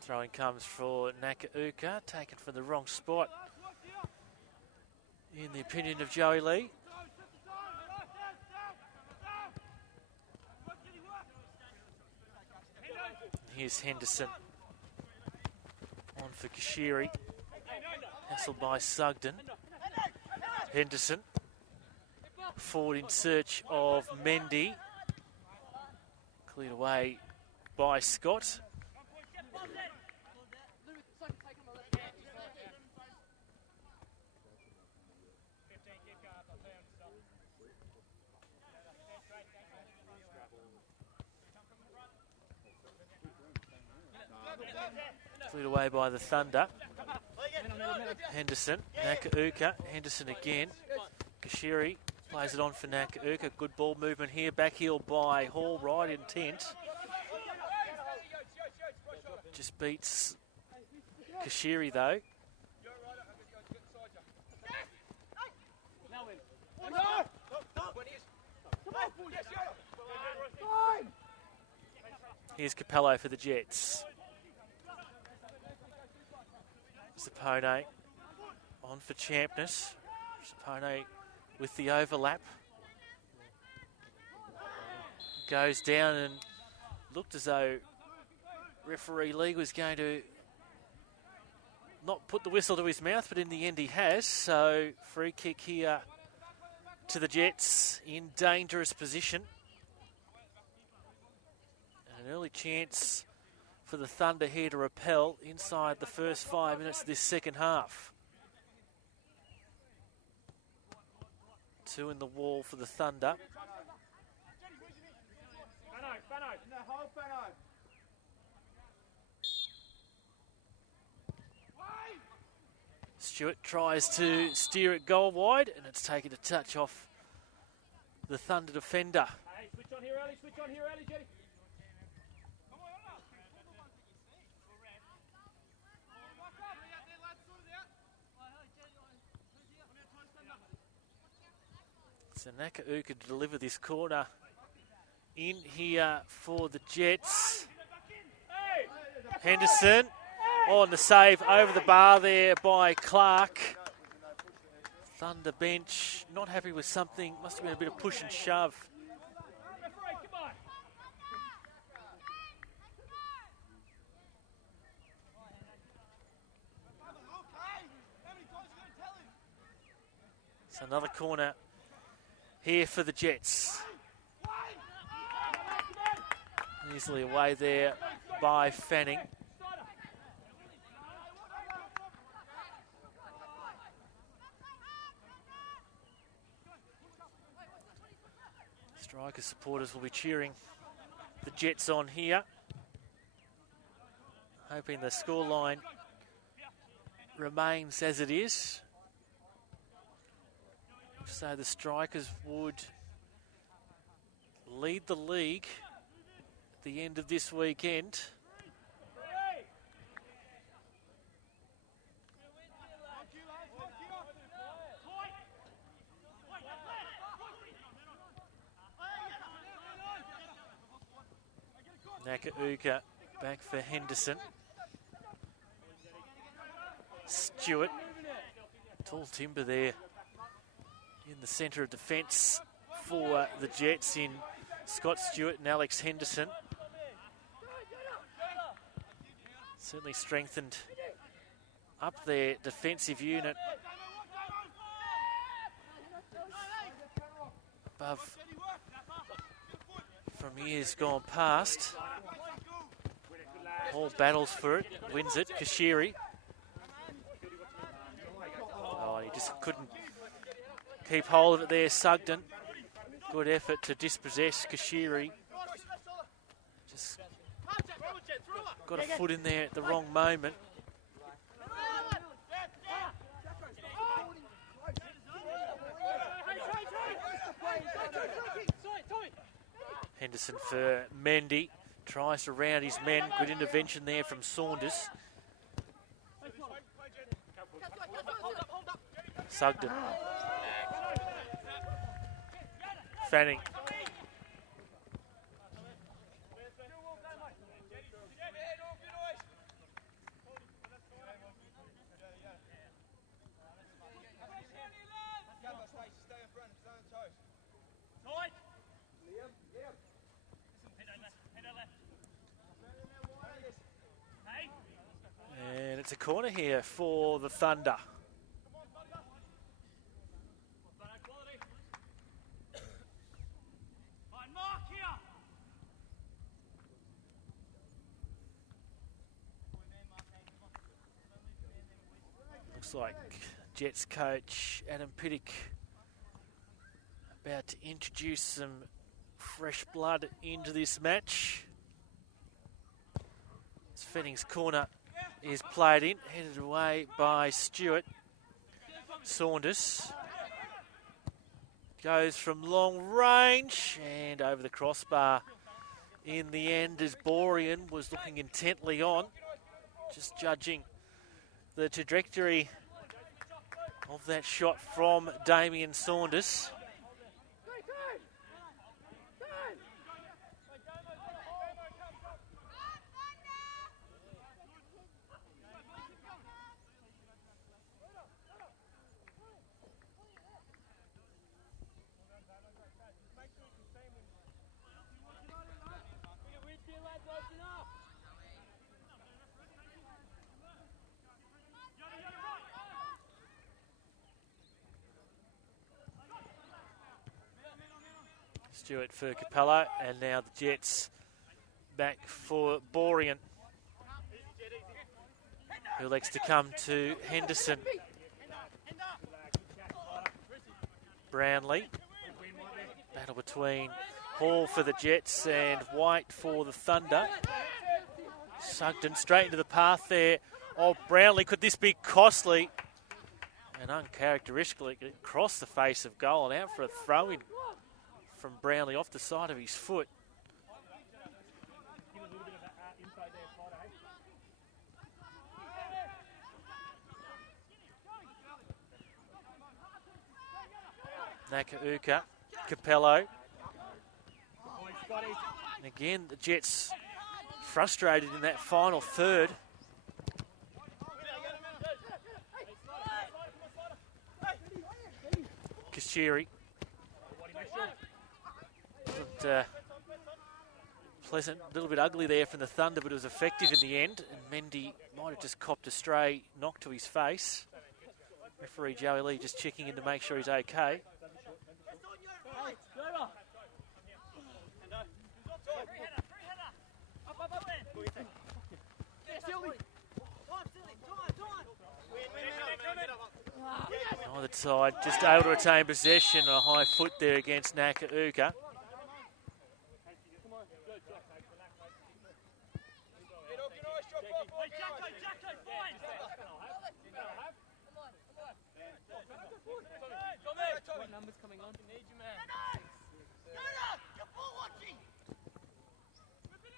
Throwing comes for Nakauka, taken from the wrong spot, in the opinion of Joey Lee. Here's Henderson on for Kashiri, hassled by Sugden. Henderson forward in search of Mendy, cleared away by Scott. Cleared away by the Thunder. Henderson, Nakauka, Henderson again. Kashiri plays it on for Nakauka. Good ball movement here. Back heel by Hall, right intent. Just beats Kashiri though. Here's Capello for the Jets. Sapone on for Champness. Sapone with the overlap. Goes down and looked as though referee League was going to not put the whistle to his mouth, but in the end he has. So free kick here to the Jets in dangerous position. And an early chance for the Thunder here to repel inside the first 5 minutes of this second half. 2 in the wall for the Thunder. Stewart tries to steer it goal wide, and it's taken a touch off the Thunder defender. Hey, switch on here early, Jetty. So Nakauka to deliver this corner in here for the Jets. Henderson on the save over the bar there by Clark. Thunder bench not happy with something. Must have been a bit of push and shove. So another corner here for the Jets. Easily away there by Fanning. Striker supporters will be cheering the Jets on here, hoping the scoreline remains as it is. So the Strikers would lead the league at the end of this weekend. Nakauka back for Henderson. Stewart, tall timber there in the centre of defence for the Jets in Scott Stewart and Alex Henderson. Certainly strengthened up their defensive unit above from years gone past. All battles for it, wins it, Kashiri. Oh, he just couldn't keep hold of it there, Sugden. Good effort to dispossess Kashiri. Just got a foot in there at the wrong moment. Henderson for Mendy. Tries to round his men. Good intervention there from Saunders. Sugden. Fanning. And it's a corner here for the Thunder. Looks like Jets coach Adam Pittick about to introduce some fresh blood into this match. Fanning's corner is played in, headed away by Stewart. Saunders goes from long range and over the crossbar in the end as Borean was looking intently on, just judging the trajectory of that shot from Damien Saunders. Stewart for Capello, and now the Jets back for Borean. who likes to come to Henderson. Brownlee. Battle between Hall for the Jets and White for the Thunder. Sugden straight into the path there of Brownlee. Could this be costly? And uncharacteristically, it crossed the face of goal and out for a throw-in from Brownlee off the side of his foot. Nakauka, Capello. And again, the Jets frustrated in that final third. Kashiri. Pleasant, a little bit ugly there from the Thunder, but it was effective in the end. And Mendy might have just copped a stray knock to his face. Referee Joey Lee just checking in to make sure he's okay. Neither side just able to retain possession. A high foot there against Nakauka.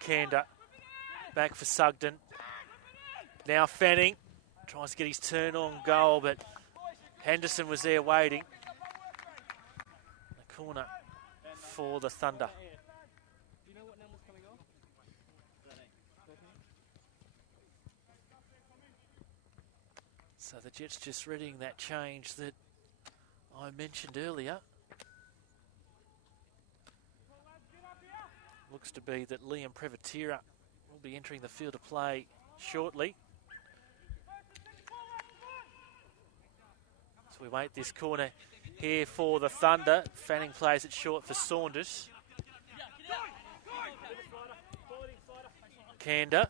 Kander back for Sugden. Now Fanning tries to get his turn on goal, but Henderson was there waiting. The corner for the Thunder. So the Jets just readying that change that I mentioned earlier. Looks to be that Liam Prevatira will be entering the field of play shortly. So we wait this corner here for the Thunder. Fanning plays it short for Saunders. Kander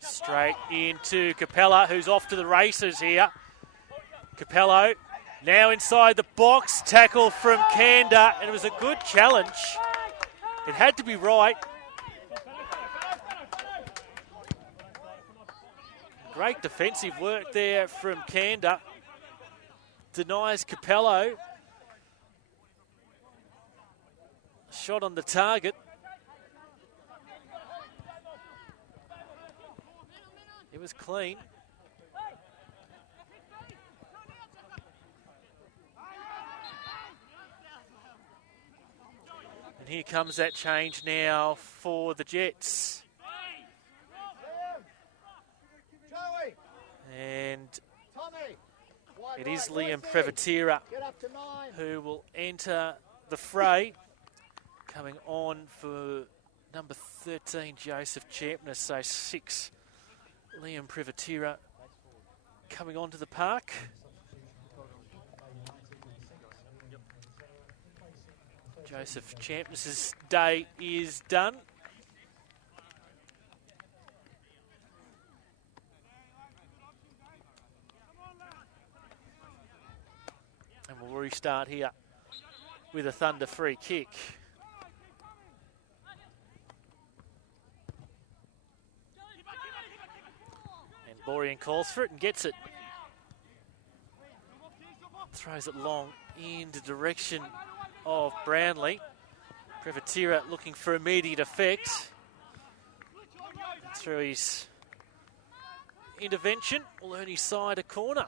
straight into Capella, who's off to the races here. Capello now inside the box. Tackle from Kander, and it was a good challenge. It had to be right. Great defensive work there from Kander. Denies Capello. Shot on the target. It was clean. And here comes that change now for the Jets. And it is Liam Prevatira who will enter the fray. Coming on for number 13, Joseph Champness, so 6. Liam Prevatira coming onto the park. Joseph Champness's day is done. And we'll restart here with a Thunder free kick. And Borean calls for it and gets it. Throws it long in the direction of Brownlee. Prevatira looking for immediate effect. Through his intervention, will earn his side a corner.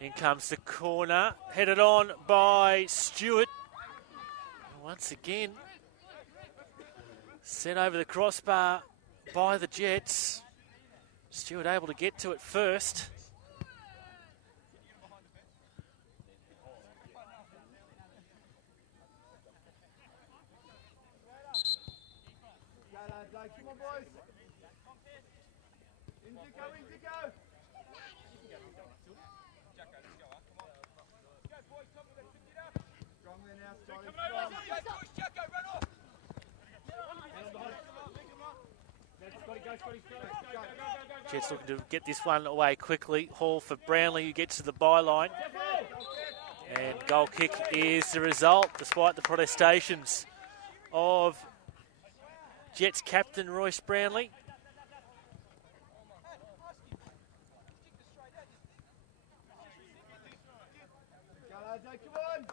In comes the corner, headed on by Stewart. Once again, sent over the crossbar by the Jets. Stewart able to get to it first. Strong there now, strong. Jets looking to get this one away quickly. Hall for Brownlee, who gets to the byline. And goal kick is the result, despite the protestations of Jets captain Royce Brownlee. Come on.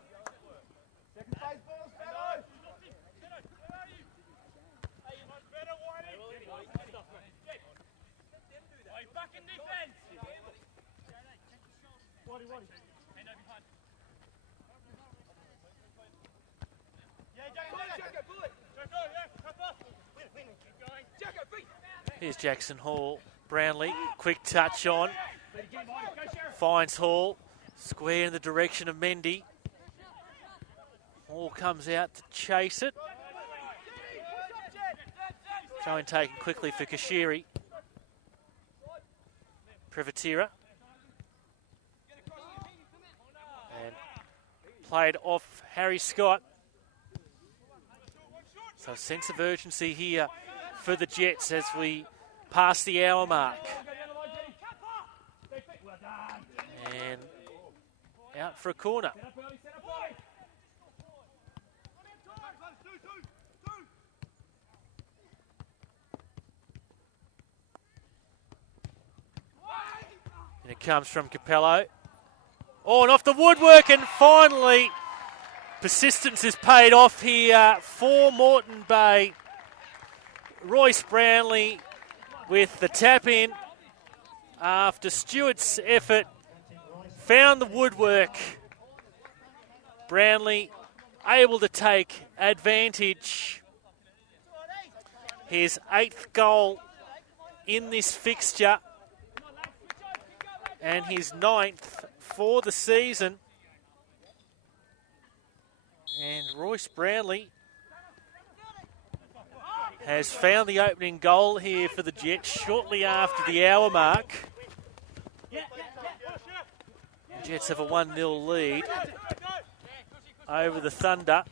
Second phase ball, fellow. Back in defense. Here's Jackson Hall. Brownlee, quick touch on. Finds Hall. Square in the direction of Mendy. Hall comes out to chase it. Throw in taken quickly for Kashiri. Privatira. And played off Harry Scott. So a sense of urgency here for the Jets as we pass the hour mark. And out for a corner. And it comes from Capello. Oh, and off the woodwork, and finally, persistence is paid off here for Moreton Bay. Royce Brownlee with the tap in after Stewart's effort. Found the woodwork. Brownlee able to take advantage. His 8th goal in this fixture and his 9th for the season. And Royce Brownlee has found the opening goal here for the Jets shortly after the hour mark. The Jets have a 1-0 lead over the Thunder.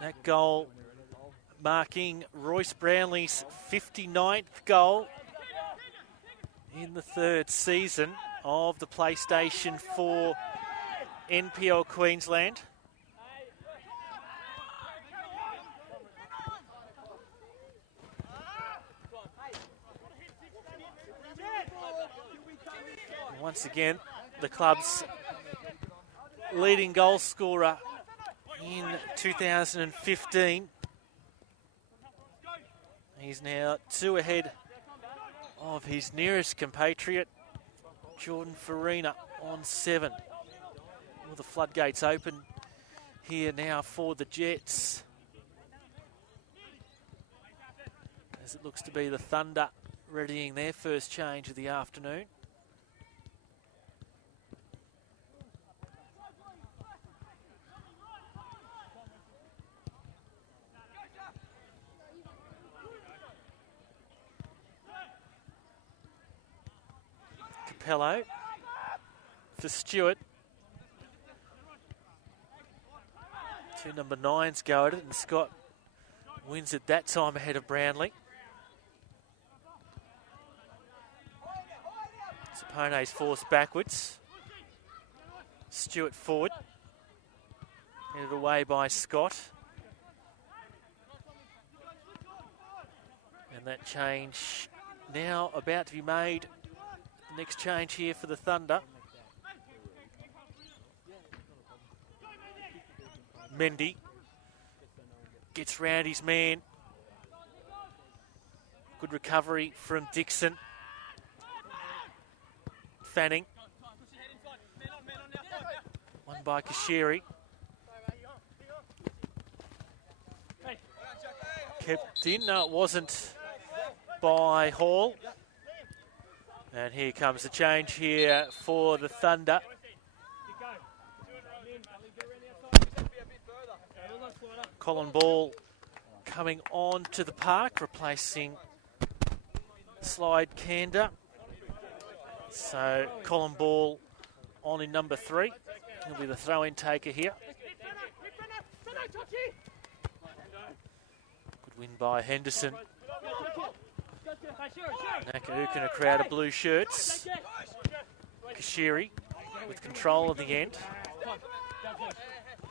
That goal marking Royce Brownlee's 59th goal in the 3rd season of the PlayStation 4 NPL Queensland. Once again, the club's leading goal scorer in 2015. He's now 2 ahead of his nearest compatriot, Jordan Farina, on 7. Well, the floodgates open here now for the Jets, as it looks to be the Thunder readying their first change of the afternoon. Capello for Stewart. 2 number 9s go at it, and Scott wins it that time ahead of Brownlee. Sapone's forced backwards. Stewart forward. Headed away by Scott. And that change now about to be made. Next change here for the Thunder. Mendy gets round his man. Good recovery from Dixon. Fanning. One by Kashiri. Kept in. No, it wasn't by Hall. And here comes the change here for the Thunder. Colin Ball coming on to the park, replacing Slide Kander. So Colin Ball on in number 3. He'll be the throw-in taker here. Good win by Henderson. Nakauka and a crowd of blue shirts. Kashiri with control of the end.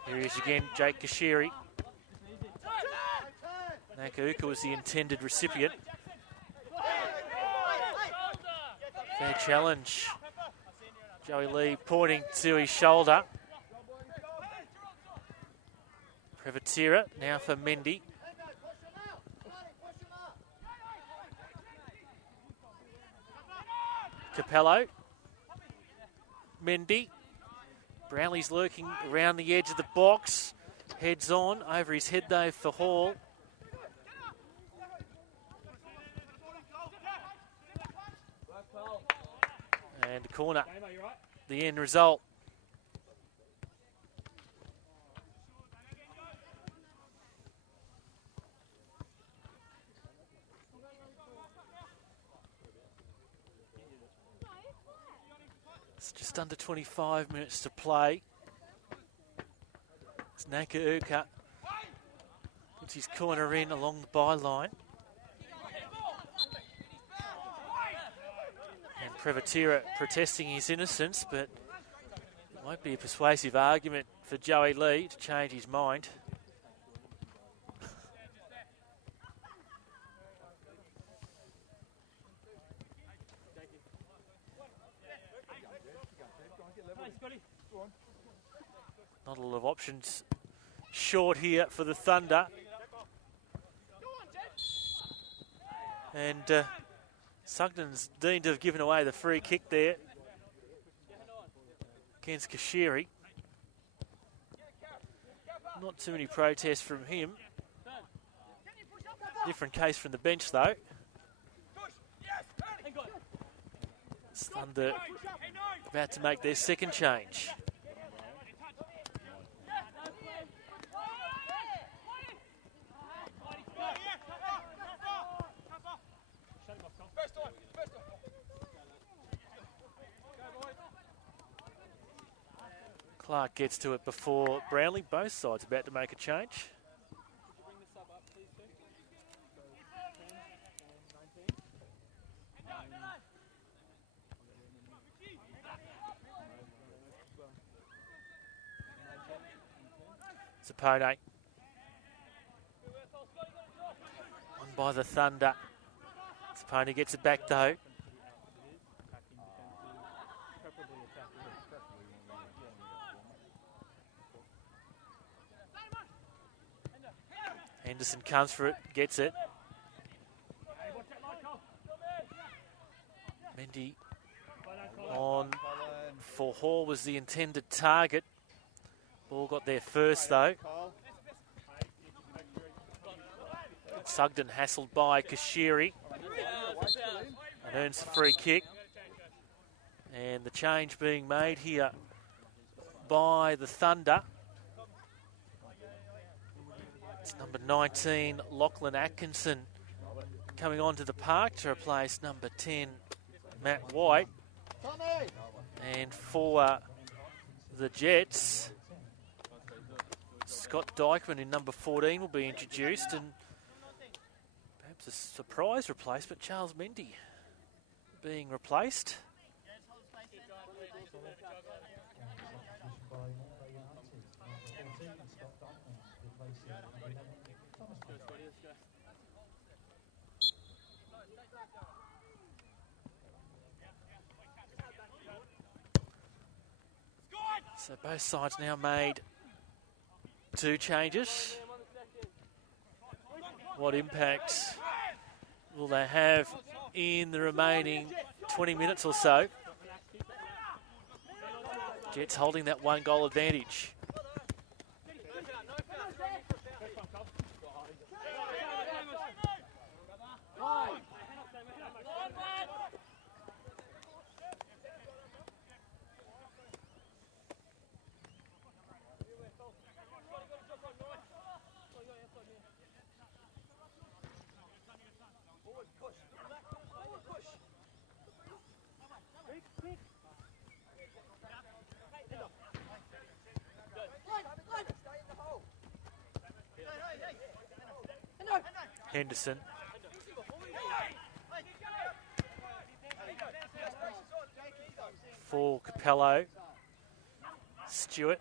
Here he is again, Jake Kashiri. Nakauka was the intended recipient. Fair challenge. Joey Lee pointing to his shoulder. Prevatira now for Mendy. Capello. Mendy. Brownlee's lurking around the edge of the box. Heads on. Over his head though for Hall. And the corner. The end result. It's just under 25 minutes to play. It's Nakauka puts his corner in along the byline. And Prevatira protesting his innocence, but it won't be a persuasive argument for Joey Lee to change his mind. Not a lot of options short here for the Thunder. And Sugden's deemed to have given away the free kick there against Kashiri. Not too many protests from him. Different case from the bench though. Thunder about to make their second change. Clark gets to it before Brownlee. Both sides about to make a change. Zapone. On by the Thunder. Zapone gets it back though. Henderson comes for it, gets it. Mendy on for Hall was the intended target. Ball got there first though. Sugden hassled by Kashiri and earns the free kick. And the change being made here by the Thunder. It's number 19, Lachlan Atkinson, coming onto the park to replace number 10, Matt White. And for the Jets, Scott Dykeman in number 14 will be introduced, and perhaps a surprise replacement, Charles Mendy being replaced. So both sides now made two changes. What impact will they have in the remaining 20 minutes or so? Jets holding that 1 goal advantage. Henderson. For Capello. Stewart.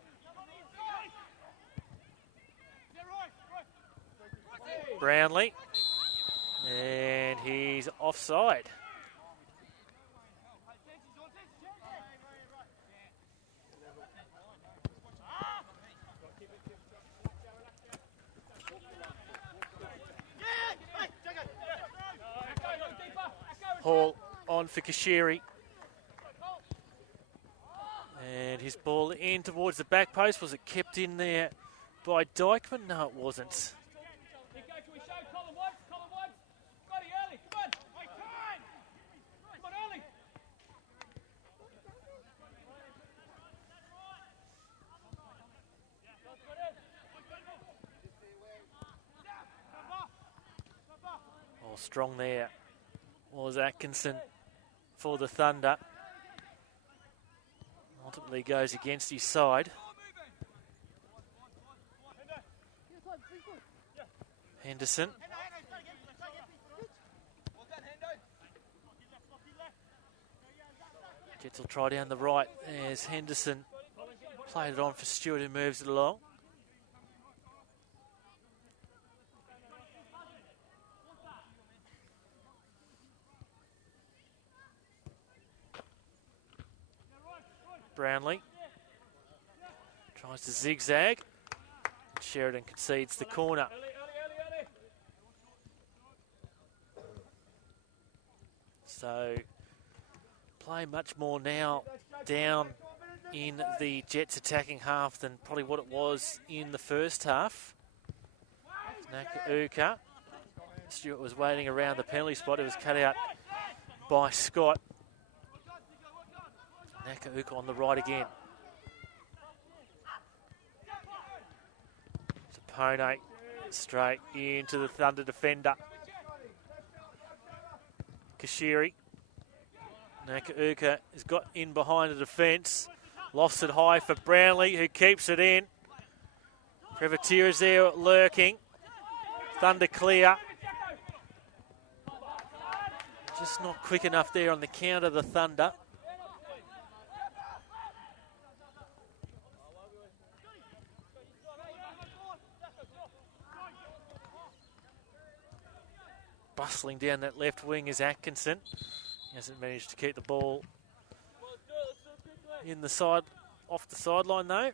Brownlee. And he's offside. Hall on for Kashiri. And his ball in towards the back post. Was it kept in there by Dykeman? No, it wasn't. Oh, strong there was Atkinson for the Thunder. Ultimately goes against his side. Henderson. Jets will try down the right as Henderson played it on for Stewart, who moves it along. Brownlee tries to zigzag. Sheridan concedes the corner. So play much more now down in the Jets attacking half than probably what it was in the first half. Nakauka. Stewart was waiting around the penalty spot. It was cut out by Scott. Nakauka on the right again. Sapone straight into the Thunder defender. Kashiri. Nakauka has got in behind the defence. Lost it high for Brownlee, who keeps it in. Privateer is there lurking. Thunder clear. Just not quick enough there on the counter, the Thunder. Bustling down that left wing is Atkinson. He hasn't managed to keep the ball in the side, off the sideline though.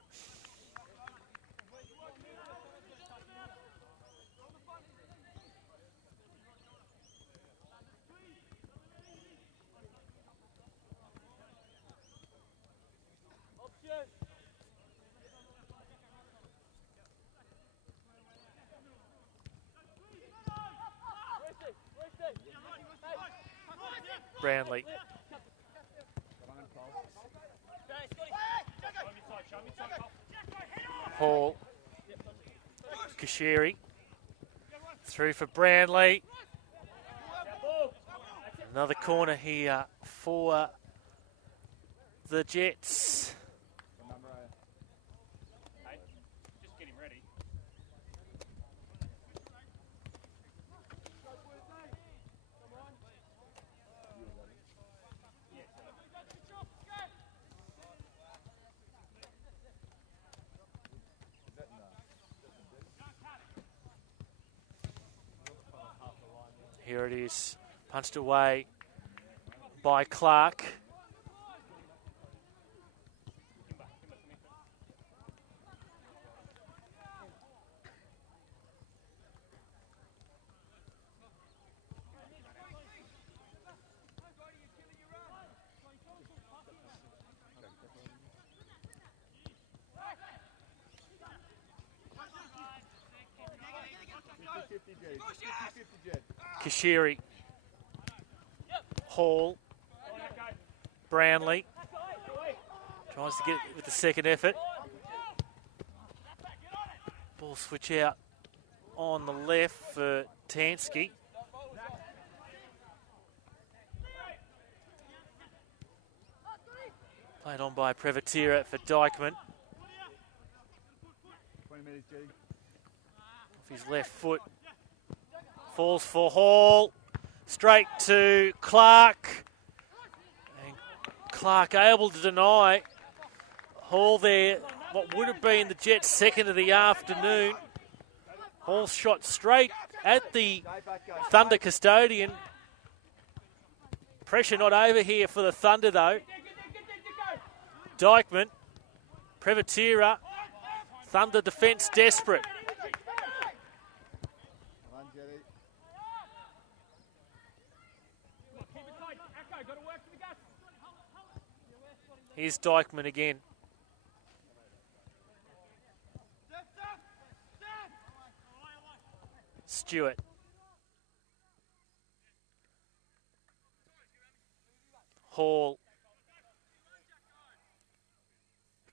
Brownlee. Hall. Kashiri. Through for Brownlee. Another corner here for the Jets. Just get him ready. Here it is, punched away by Clark. Kashiri. Hall. Brownlee. Tries to get it with the second effort. Ball switch out on the left for Tansky. Played on by Prevatira for Dykeman. 20 minutes, G. Off his left foot. Falls for Hall. Straight to Clark. And Clark able to deny. Hall there, what would have been the Jets' second of the afternoon. Hall shot straight at the Thunder custodian. Pressure not over here for the Thunder though. Dykeman, Prevatira, Thunder defence desperate. Come on, Jetty. Here's Dykeman again. Stewart. Hall.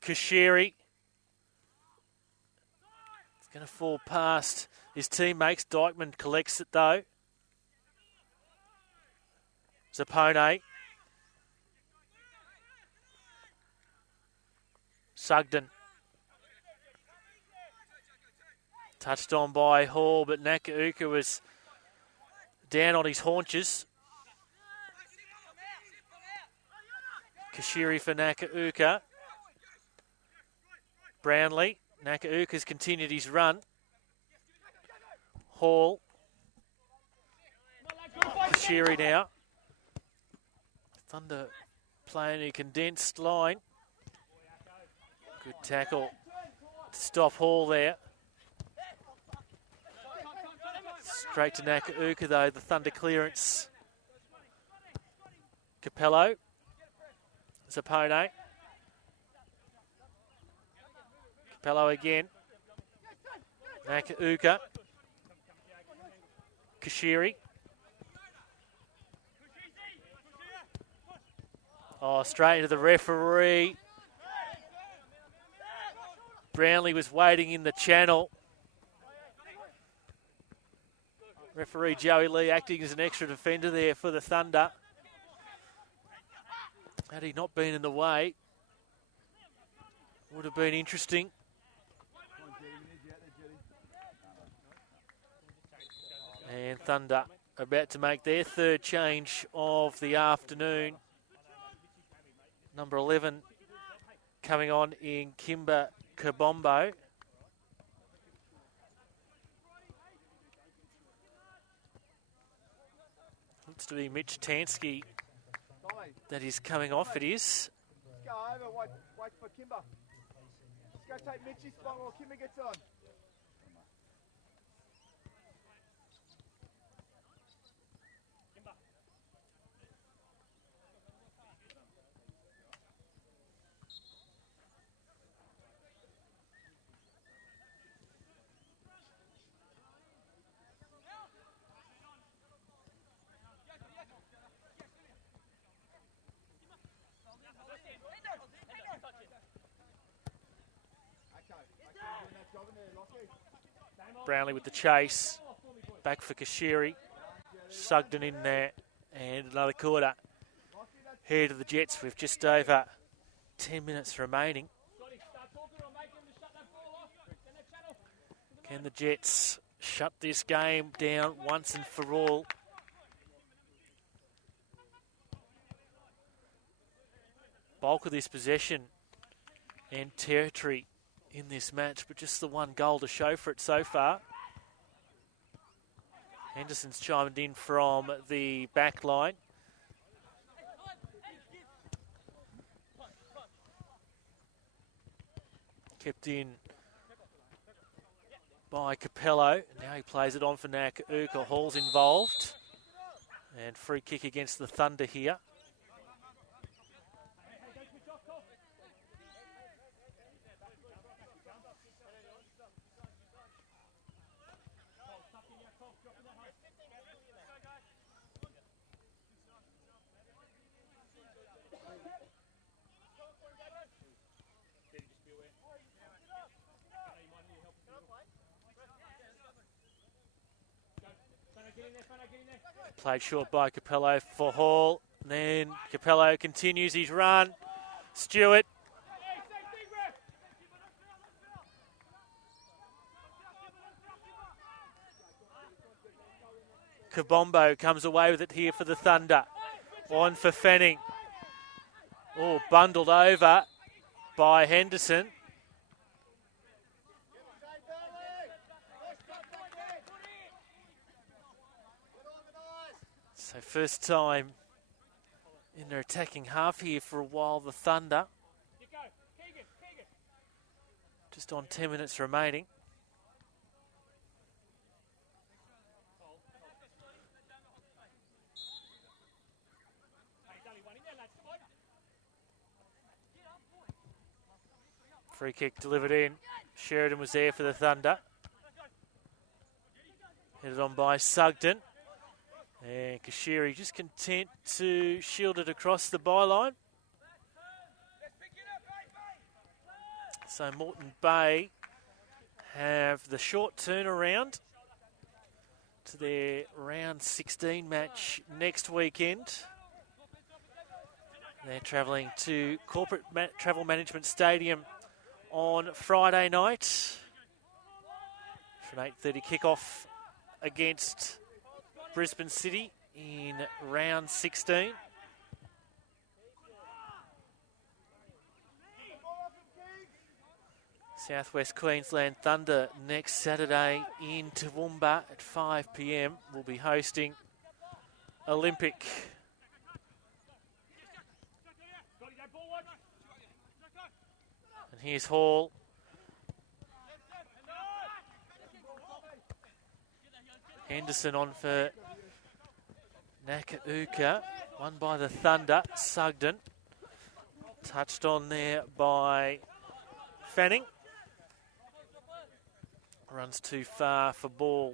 Kashiri. It's going to fall past his teammates. Dykeman collects it though. Zapone. Sugden. Touched on by Hall, but Nakauka was down on his haunches. Kashiri for Nakauka. Brownlee. Nakauka's continued his run. Hall. Kashiri now. Thunder playing a condensed line. Good tackle to stop Hall there. Straight to Nakauka though, the Thunder clearance. Capello. Zapone. Capello again. Nakauka. Kashiri. Oh, straight into the referee. Brownlee was waiting in the channel. Referee Joey Lee acting as an extra defender there for the Thunder. Had he not been in the way, would have been interesting. And Thunder about to make their third change of the afternoon. Number 11 coming on in Kimber Kabombo. Looks to be Mitch Tansky that is coming off. It is. Let's go over, wait for Kimber. Let's go take Mitchie's spot while Kimber gets on. Brownlee with the chase. Back for Kashiri. Sugden in there. And another quarter. Here to the Jets with just over 10 minutes remaining. Can the Jets shut this game down once and for all? Bulk of this possession and territory in this match, but just the one goal to show for it so far. Henderson's chimed in from the back line. Kept in by Capello. Now he plays it on for Nakauka. Hall's involved. And free kick against the Thunder here. Played short by Capello for Hall. Then Capello continues his run. Stewart. Kabombo comes away with it here for the Thunder. On for Fanning. Oh, bundled over by Henderson. So first time in their attacking half here for a while, the Thunder. Just on 10 minutes remaining. Free kick delivered in. Sheridan was there for the Thunder. Headed on by Sugden. And Kashiri just content to shield it across the byline. So Moreton Bay have the short turnaround to their round 16 match next weekend. They're travelling to Corporate Travel Management Stadium on Friday night for an 8:30 kickoff against Brisbane City in round 16. Southwest Queensland Thunder next Saturday in Toowoomba at 5 p.m. will be hosting Olympic. And here's Hall. Henderson on for Nakauka. Won by the Thunder. Sugden. Touched on there by Fanning. Runs too far for ball.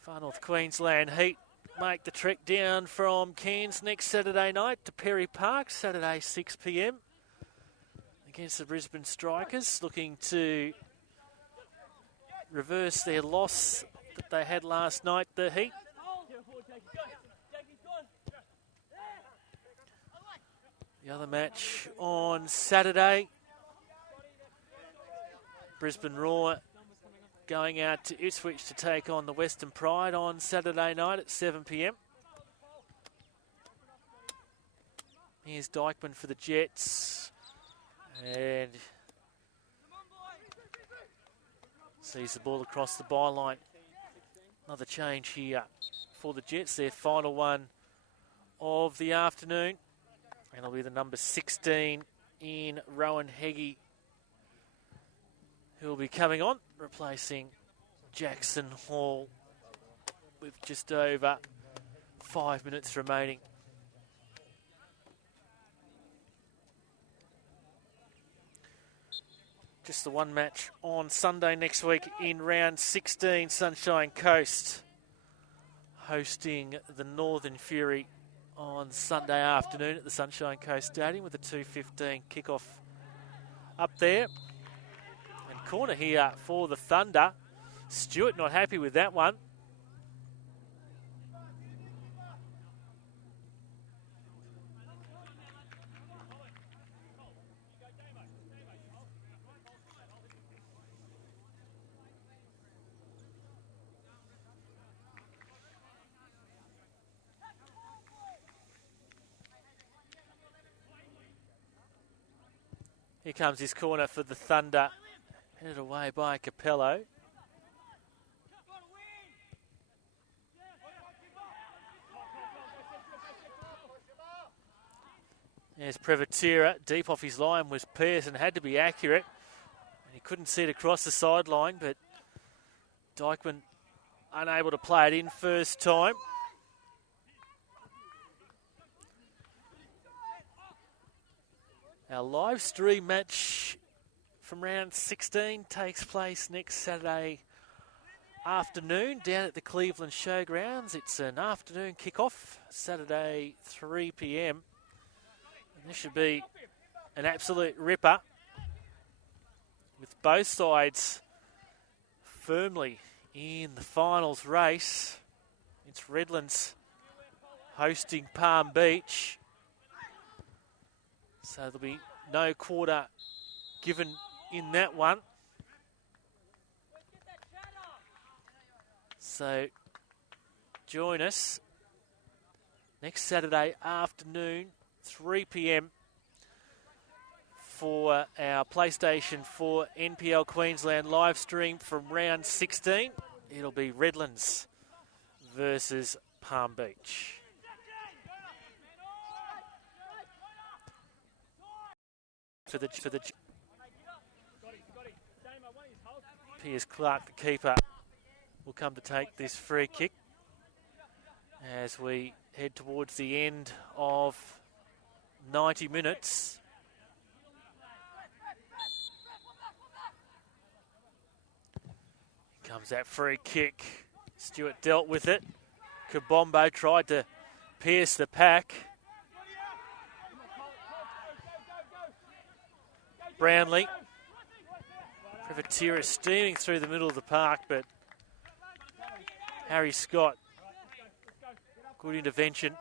Far North Queensland Heat make the trek down from Cairns next Saturday night to Perry Park, Saturday 6 p.m. against the Brisbane Strikers, looking to reverse their loss that they had last night, the Heat. The other match on Saturday, Brisbane Roar going out to Ipswich to take on the Western Pride on Saturday night at 7 p.m. Here's Dykeman for the Jets. And sees the ball across the byline. Another change here for the Jets, their final one of the afternoon. And it'll be the number 16 in Rowan Heggie, who will be coming on, replacing Jackson Hall with just over 5 minutes remaining. Just the one match on Sunday next week in round 16, Sunshine Coast hosting the Northern Fury on Sunday afternoon at the Sunshine Coast Stadium with a 2:15 kickoff up there. And corner here for the Thunder. Stewart not happy with that one. Here comes his corner for the Thunder. Headed away by Capello. There's Prevatira. Deep off his line was Pearson. Had to be accurate. And he couldn't see it across the sideline, but Dykeman unable to play it in first time. Our live stream match from round 16 takes place next Saturday afternoon down at the Cleveland Showgrounds. It's an afternoon kickoff, Saturday 3 p.m. And this should be an absolute ripper with both sides firmly in the finals race. It's Redlands hosting Palm Beach. So there'll be no quarter given in that one. So join us next Saturday afternoon, 3 p.m, for our PlayStation 4 NPL Queensland live stream from round 16. It'll be Redlands versus Palm Beach. For the Piers Clark, the keeper, will come to take this free kick as we head towards the end of 90 minutes. Here comes that free kick. Stewart dealt with it. Kabombo tried to pierce the pack. Brownlee. Privatera steaming through the middle of the park, but Harry Scott, good intervention.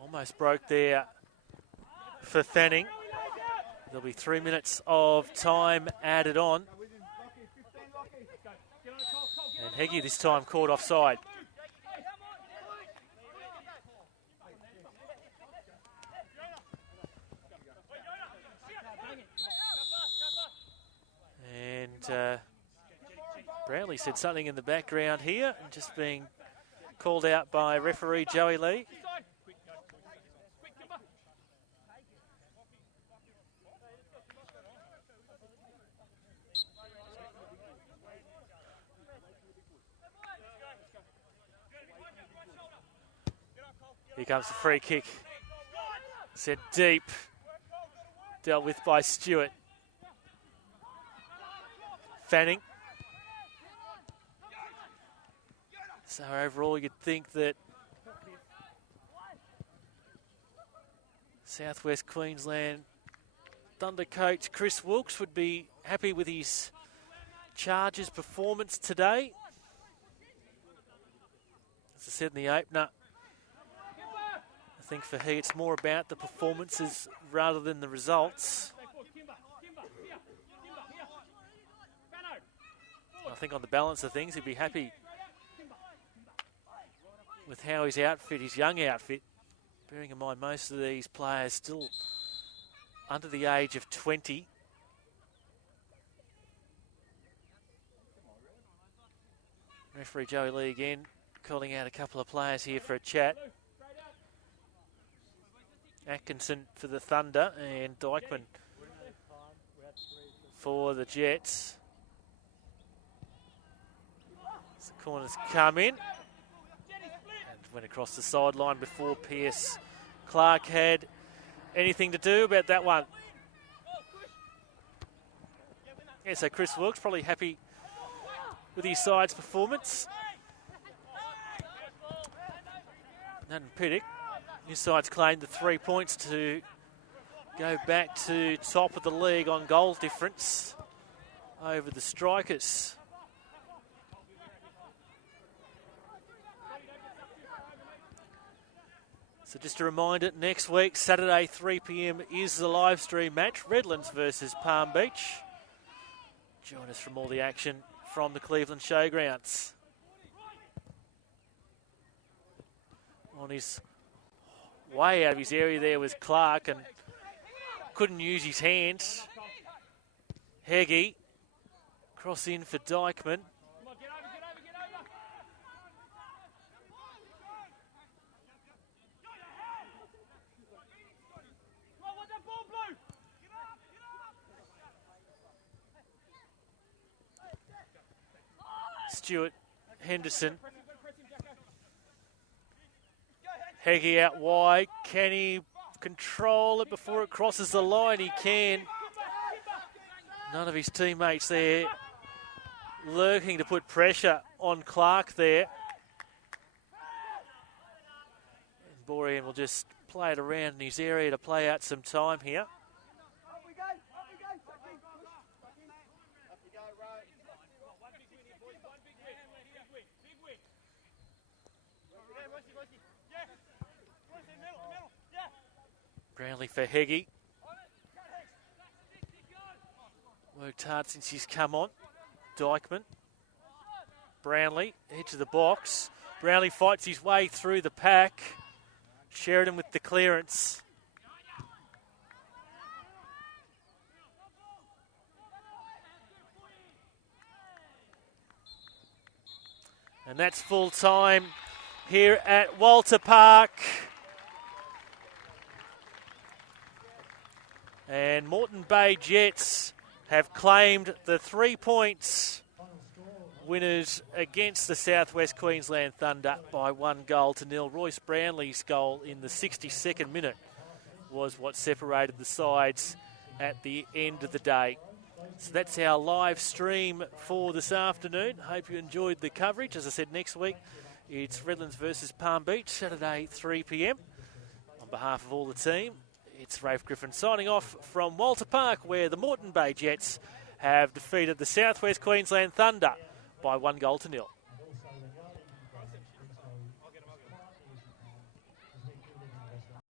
Almost broke there for Fanning. There'll be 3 minutes of time added on. And Heggie this time caught offside. And Brownlee said something in the background here, and just being called out by referee Joey Lee. Here comes the free kick. Sent deep. Dealt with by Stewart. Fanning. So overall you'd think that Southwest Queensland Thunder coach Chris Wilkes would be happy with his Chargers performance today. As I said in the opener, I think for he it's more about the performances rather than the results. I think on the balance of things he'd be happy with how his outfit, his young outfit, bearing in mind most of these players still under the age of 20. Referee Joey Lee again calling out a couple of players here for a chat. Atkinson for the Thunder and Dykeman for the Jets. As the corners come in. And went across the sideline before Pierce Clark had anything to do about that one. Yeah, so Chris Wilkes probably happy with his side's performance. Nathan Piddock, his side's claimed the 3 points to go back to top of the league on goal difference over the Strikers. So just a reminder, next week, Saturday 3 p.m. is the live stream match, Redlands versus Palm Beach. Join us from all the action from the Cleveland Showgrounds. On his way out of his area there was Clark and couldn't use his hands. Heggie, cross in for Dykeman. Stewart, Henderson. Heggie out wide. Can he control it before it crosses the line? He can. None of his teammates there lurking to put pressure on Clark there. And Borean will just play it around in his area to play out some time here. Up we go, up we go. Up you go, right. One big win here, boys. One big win. Big win. Yeah. Middle. Yeah. Brownlee for Heggie. Worked hard since he's come on. Dykeman. Brownlee, edge of the box. Brownlee fights his way through the pack. Sheridan with the clearance. And that's full time here at Walter Park. And Moreton Bay Jets have claimed the 3 points. Winners against the Southwest Queensland Thunder by 1-0. Royce Brownlee's goal in the 62nd minute was what separated the sides at the end of the day. So that's our live stream for this afternoon. Hope you enjoyed the coverage. As I said, next week it's Redlands versus Palm Beach, Saturday 3 p.m. On behalf of all the team, it's Rafe Griffin signing off from Walter Park, where the Moreton Bay Jets have defeated the Southwest Queensland Thunder by 1-0.